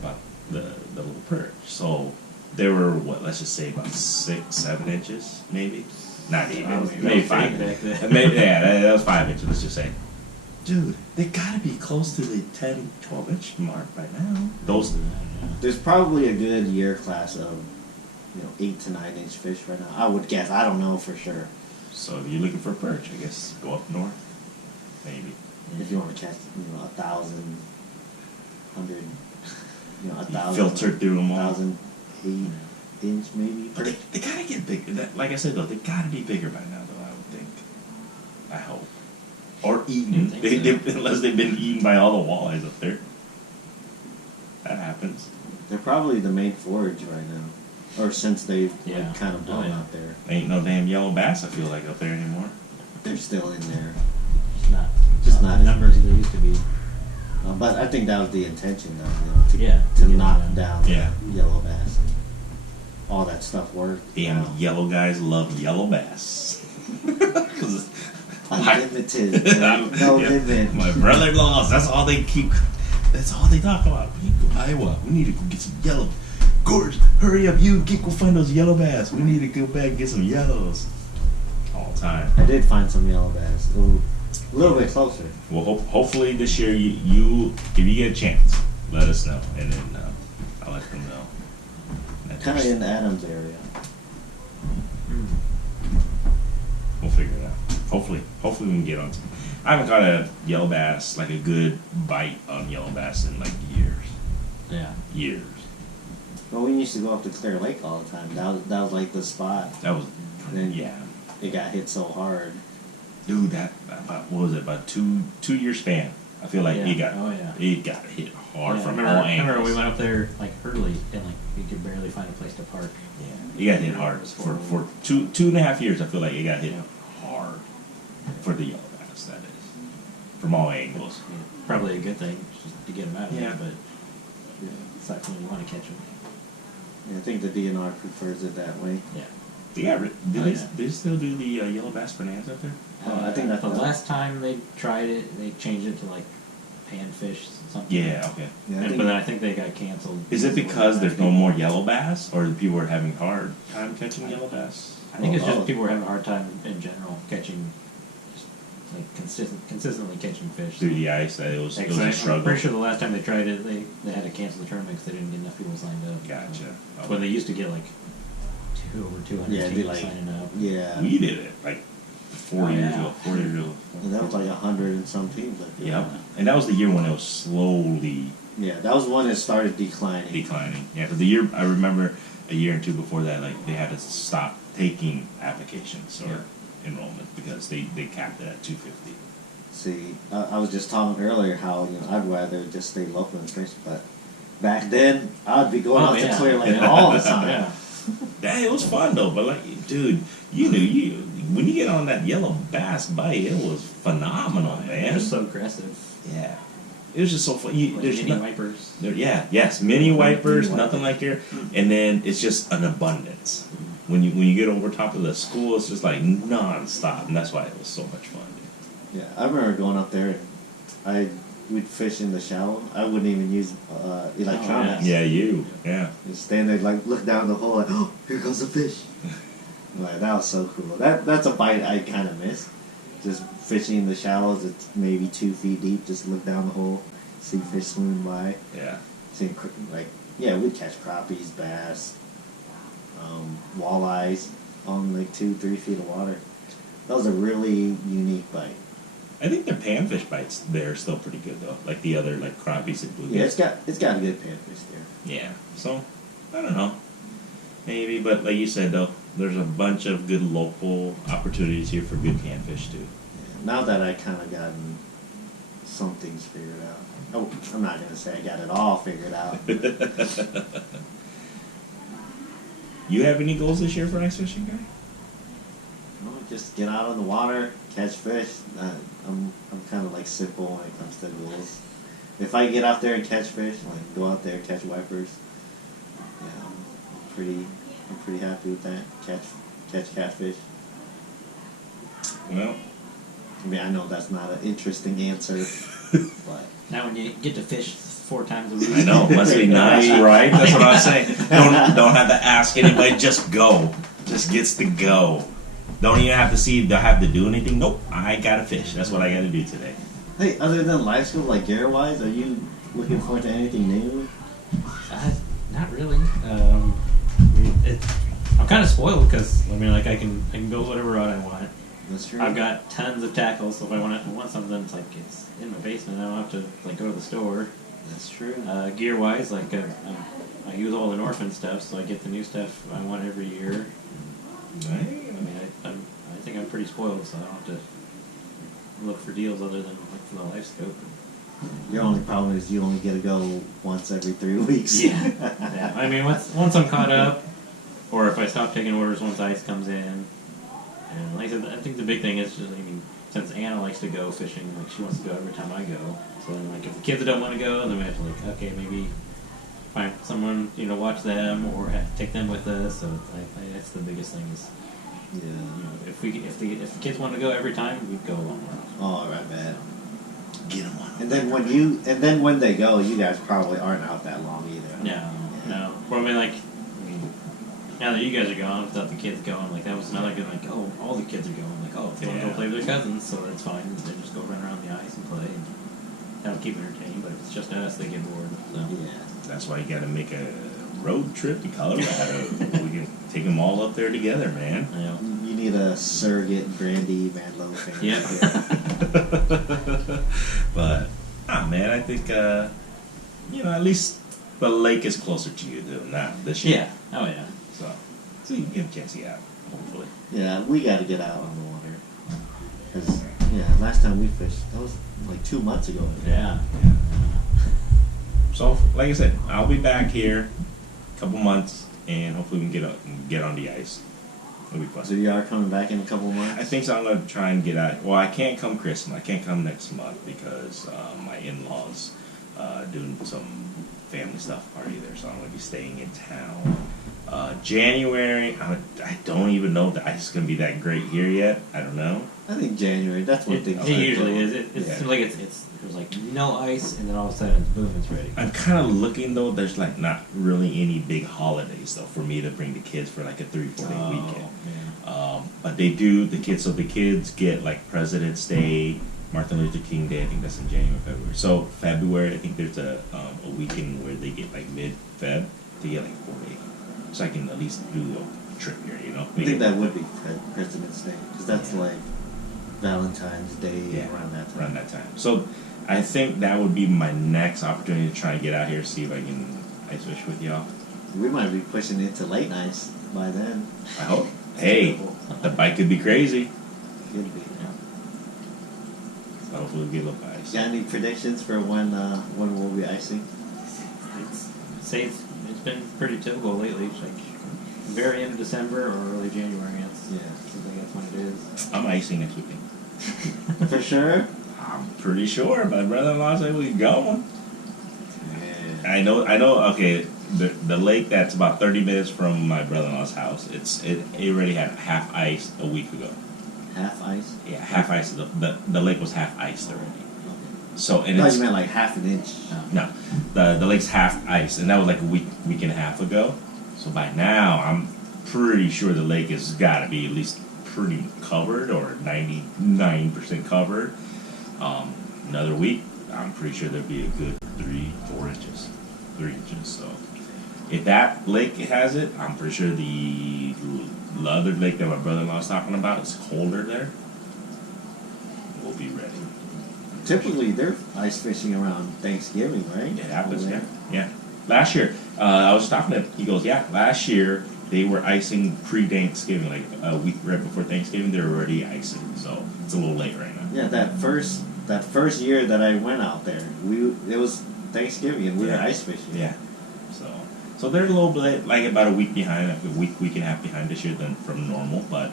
about the little perch. So they were what? Let's just say about 6, 7 inches, maybe. Not even. Maybe 5. Back then. Maybe that was 5 inches. Let's just say. Dude, they gotta be close to the 10, 12 inch mark right now. Those. There's probably a good year class of, 8 to 9 inch fish right now. I would guess. I don't know for sure. So if you're looking for a perch, I guess go up north. Maybe. If you want to catch, 1,000, 100, 1,000. Filter through them all. 1,008 inch maybe. But they gotta get big. Like I said though, they gotta be bigger by now though, I would think. I hope. Or eaten. Unless they've been eaten by all the walleyes up there. That happens. They're probably the main forage right now. Or since they've Yeah. kind of blown Oh, yeah. out there. Ain't no damn yellow bass, I feel like, up there anymore. They're still in there. Just not as numbers as they used to be. But I think that was the intention though, to Yeah. knock down Yeah. yellow bass. And all that stuff worked. Damn yellow guys love yellow bass. 'Cause Unlimited. No Yeah. limit. My brother-in-laws, that's all they talk about. We need to go Iowa. We need to go get some yellow. Gorge, hurry up, you go find those yellow bass. We need to go back and get some yellows. All the time. I did find some yellow bass. A little bit closer. Well, hopefully this year you, if you get a chance, let us know, and then I'll let them know. Kind of in the Adams area. We'll figure it out. Hopefully we can get on some. I haven't caught a yellow bass, like a good bite on yellow bass in like years. Yeah. Years. Well, we used to go up to Clear Lake all the time. That was like the spot. That was, Then yeah. It got hit so hard. Dude, what was it? About 2-year span. I feel like Yeah. it got Oh, yeah. it got hit hard Yeah, from I all remember angles. we went up there like early and like we could barely find a place to park. Yeah, it got hit hard for 2.5 years. I feel like it got hit hard for the yellow bass. That is from all angles. Yeah, probably a good thing just to get them out of Yeah. there, but it sucks when you want to catch them. Yeah, I think the DNR prefers it that way. Yeah. They got did Oh, they, yeah. they still do the yellow bass bonanza up there? I think that's the last time they tried it, they changed it to like panfish something. Yeah. Okay. Yeah, But then I think they got canceled. Is it because there's no more yellow bass, or people are having a hard time catching yellow bass? I think it's Oh. just people were having a hard time in general catching, just like consistently catching fish. Through the ice, that it was a I'm struggle. pretty sure the last time they tried it, they had to cancel the tournament because they didn't get enough people signed up. Gotcha. But they used to get like over 200 Yeah, it'd be teams like- signing up. Yeah. We did it like 4 Oh, years yeah. ago. 4 years ago. And that was like 100 and some teams. I feel. Yep. And that was the year when it was slowly Yeah, that was when it started declining. declining. Yeah, because the year I remember a year or two before that, like they had to stop taking applications or enrollment because they capped it at 250. See, I was just talking earlier how I'd rather just stay local and fish, but back then I'd be going Oh, out to yeah. Clear Lake all the time. Yeah. Yeah, it was fun though, but like, dude, when you get on that yellow bass bite, it was phenomenal, man. They're just so aggressive. Yeah, it was just so fun. Like There's mini no- wipers. yes, mini wipers, Mini nothing wipers. like here, and then it's just an abundance. When you get over top of the school, it's just like non-stop, and that's why it was so much fun. Dude. Yeah, I remember going up there. We'd fish in the shallow. I wouldn't even use electronics. Yeah, yeah. Just stand there, like look down the hole, like, oh, here goes a fish. Like that was so cool. That's a bite I kind of miss. Just fishing in the shallows. It's maybe 2 feet deep. Just look down the hole, see fish swimming by. Yeah. See, we'd catch crappies, bass, walleyes. on like 2-3 feet of water. That was a really unique bite. I think the panfish bites there are still pretty good though. Like the other like crappies and bluegills. Yeah, it's got a good panfish there. Yeah. So I don't know. Maybe, but like you said though, there's a bunch of good local opportunities here for good panfish too. Yeah, now that I kind of gotten some things figured out. Oh, I'm not gonna say I got it all figured out. You have any goals this year for ice fishing, guy? Well, just get out on the water, catch fish. I'm kind of like simple when it comes to goals. If I get out there and catch fish, like go out there catch wipers. Yeah, I'm pretty happy with that. Catch catfish. Well, I mean, I know that's not an interesting answer, but Now when you get to fish 4 times a week. I know, must be nice, right? That's what I was saying. Don't have to ask anybody, just go. Just gets to go. Don't even have to have to do anything. Nope, I gotta fish. That's what I gotta do today. hey, other than life school, like gear-wise, are you looking forward to anything new? Not really. I'm kind of spoiled because I mean, like I can go whatever route I want. That's true. I've got tons of tackle, so if I want something, it's like it's in my basement. I don't have to like go to the store. That's true. Gear wise, like I use all the orphan stuff, so I get the new stuff I want every year. I mean, I think I'm pretty spoiled, so I don't have to look for deals other than like for the life scope. Your only problem is you only get to go once every 3 weeks. Yeah. Yeah. I mean, once I'm caught up, or if I stop taking orders once ice comes in, and like I said, I think the big thing is just, I mean, since Anna likes to go fishing, like she wants to go every time I go. So then, like if the kids don't want to go, then we have to like, okay, maybe find someone watch them or take them with us. So I think that's the biggest thing is, Yeah. if the kids want to go every time, we go along. Oh, right, man. Get them on. And then when they go, you guys probably aren't out that long either. No. But I mean, like, now that you guys are gone, without the kids going, like that was another good, like, oh, all the kids are going, like, oh, if they want to go play with their cousins, so that's fine. They just go run around the ice and play. And that'll keep entertaining. But if it's just us, they get bored. So. Yeah. That's why you got to make a road trip to Colorado. We can take them all up there together, man. Yeah. You need a surrogate Grandy Manlow fan. Yeah. But, man, I think, at least the lake is closer to you than that this year. Yeah. Oh, yeah. So you can get a chance to get out, hopefully. Yeah, we got to get out on the water. Because, last time we fished, that was like 2 months ago. Yeah. So, like I said, I'll be back here a couple months, and hopefully we can get on the ice. It'll be fun. So you are coming back in a couple months? I think so. I'm going to try and get out. Well, I can't come Christmas. I can't come next month because my in-laws doing some family stuff party there, so I'm going to be staying in town. January, I don't even know if the ice is going to be that great here yet. I don't know. I think January, that's when things It usually is. It's like there's like no ice, and then all of a sudden, boom, it's ready. I'm kind of looking though. There's like not really any big holidays though for me to bring the kids for like a 3-4 day weekend. Yeah. But they do the kids. So the kids get like President's Day, Martin Luther King Day. I think that's in January, February. So February, I think there's a weekend where they get like mid-Feb. They get like 4 days. So I can at least do a trip here. I think that would be President's Day because that's like Valentine's Day around that time. So I think that would be my next opportunity to try and get out here, see if I can ice fish with y'all. We might be pushing it to late nights by then. I hope. Hey, the bike could be crazy. Could be. So hopefully we'll get a little ice. Got any predictions for when we'll be icing? It's been pretty typical lately. It's like very end of December or early January. Seems like that's when it is. I'm icing next weekend. For sure? I'm pretty sure. My brother-in-law said we're going. Yeah. I know. Okay, the lake that's about 30 minutes from my brother-in-law's house. It already had half ice a week ago. Half ice? Yeah, half ice. The lake was half iced already. So I thought you meant like half an inch. No, the lake's half ice, and that was like a week and a half ago. So by now, I'm pretty sure the lake has got to be at least pretty covered or 99% covered. Another week, I'm pretty sure there'll be a good 3-4 inches. 3 inches. So if that lake has it, I'm pretty sure the the other lake that my brother-in-law was talking about, it's colder there. We'll be ready. Typically, they're ice fishing around Thanksgiving, right? It happens, yeah. Yeah. Last year, I was talking to him. He goes, yeah, last year they were icing pre-Thanksgiving, like a week right before Thanksgiving. They're already icing, so it's a little late right now. Yeah, that first year that I went out there, it was Thanksgiving and we were ice fishing. Yeah. So they're a little bit like about a week behind, like a week and a half behind this year than from normal, but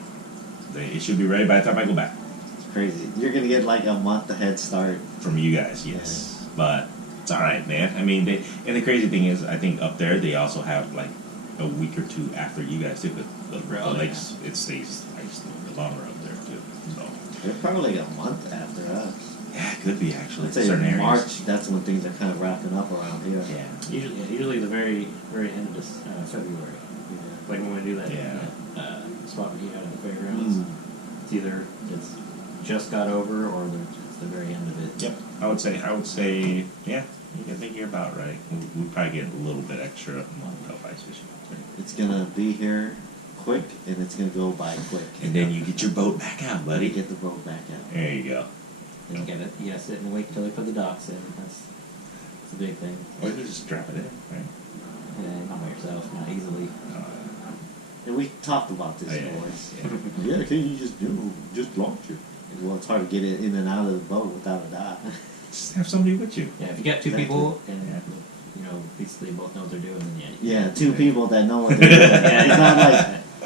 it should be ready by the time I go back. It's crazy. You're gonna get like a month ahead start from you guys, yes. Yeah. But it's all right, man. I mean, and the crazy thing is, I think up there they also have like a week or two after you guys too. The lakes, it stays iced a little bit longer up there too. So they're probably like a month after us. Yeah, it could be actually. I'd say in March, that's when things are kind of wrapping up around here. Yeah, usually the very end of this, February. Yeah. Like when we do that spot we get out of the fairgrounds. It's just got over or it's the very end of it. Yep, I would say, yeah. I think you're about right. We'll probably get a little bit extra month of ice fishing. It's gonna be here quick and it's gonna go by quick. And then you get your boat back out, buddy. You get the boat back out. There you go. You gotta sit and wait until they put the docks in. That's the big thing. Or you just drop it in, right? Yeah, not by yourself, not easily. And we talked about this, boys. Yeah, can you just launch it? Well, it's hard to get it in and out of the boat without a dock. Just have somebody with you. Yeah, if you got two people and basically both know what they're doing, then yeah, two people that know what they're doing. It's not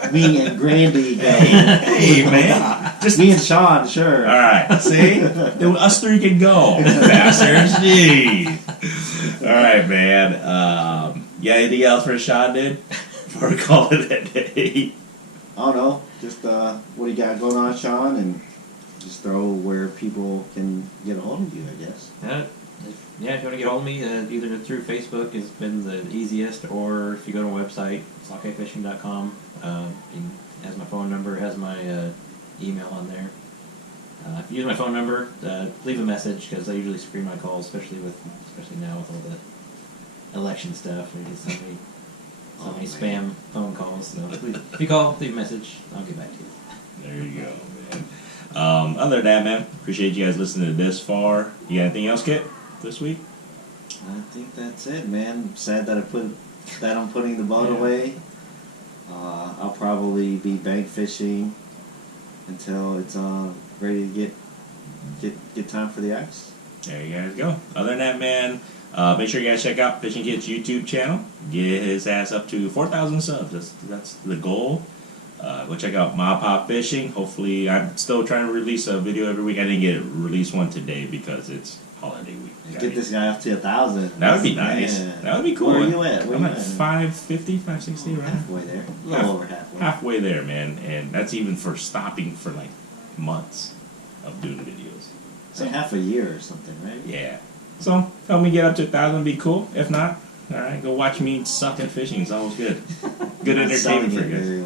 like me and Grandy go. Hey, man. Just me and Sean, sure. All right, see? Us three can go. Bastards, jeez. All right, man. Yeah, anything else for Sean, dude? Before we call it a day. I don't know. Just what do you got going on, Sean? And just throw where people can get a hold of you, I guess. If you want to get a hold of me, either through Facebook has been the easiest, or if you go to my website, kayakfishing.com, it has my phone number, it has my email on there. If you use my phone number, leave a message, because I usually screen my calls, especially now with all the election stuff. There's just so many spam phone calls. So if you call, leave a message, I'll get back to you. There you go, man. Other than that, man, appreciate you guys listening to this far. You got anything else, Kit, this week? I think that's it, man. Sad that I'm putting the boat away. I'll probably be bank fishing until it's ready to get time for the ice. There you guys go. Other than that, man, make sure you guys check out Fishing Kit's YouTube channel. Get his ass up to 4,000 subs. That's the goal. Go check out Ma Pop Fishing. Hopefully, I'm still trying to release a video every week. I didn't get release one today because it's holiday week. Get this guy up to 1,000. That would be nice. Yeah. That would be cool. Where are you at? I'm at 550, 560, right? Halfway there. A little over halfway. Halfway there, man. And that's even for stopping for like months of doing videos. So half a year or something, right? Yeah. So help me get up to 1,000, be cool. If not, all right, go watch me suck at fishing. It's always good. Good entertainment for you guys. Very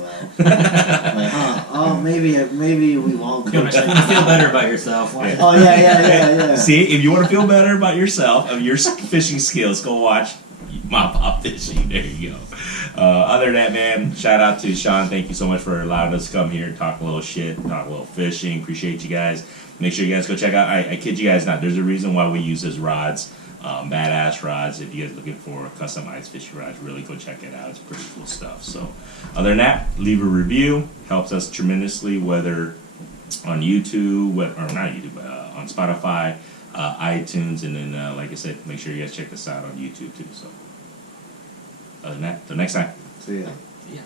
well. Maybe we won't. You want to feel better about yourself. Yeah. Oh yeah. See, if you want to feel better about yourself, of your fishing skills, go watch Ma Pop Fishing. There you go. Other than that, man, shout out to Sean. Thank you so much for allowing us to come here and talk a little shit, talk a little fishing. Appreciate you guys. Make sure you guys go check out. I kid you guys not. There's a reason why we use his rods. Badass rods. If you guys are looking for custom ice fishing rods, really go check it out. It's pretty cool stuff. So, other than that, leave a review. Helps us tremendously, whether on YouTube, or not YouTube, on Spotify, iTunes, and then, like I said, make sure you guys check this out on YouTube too. So, other than that, till next time. See ya. Yeah.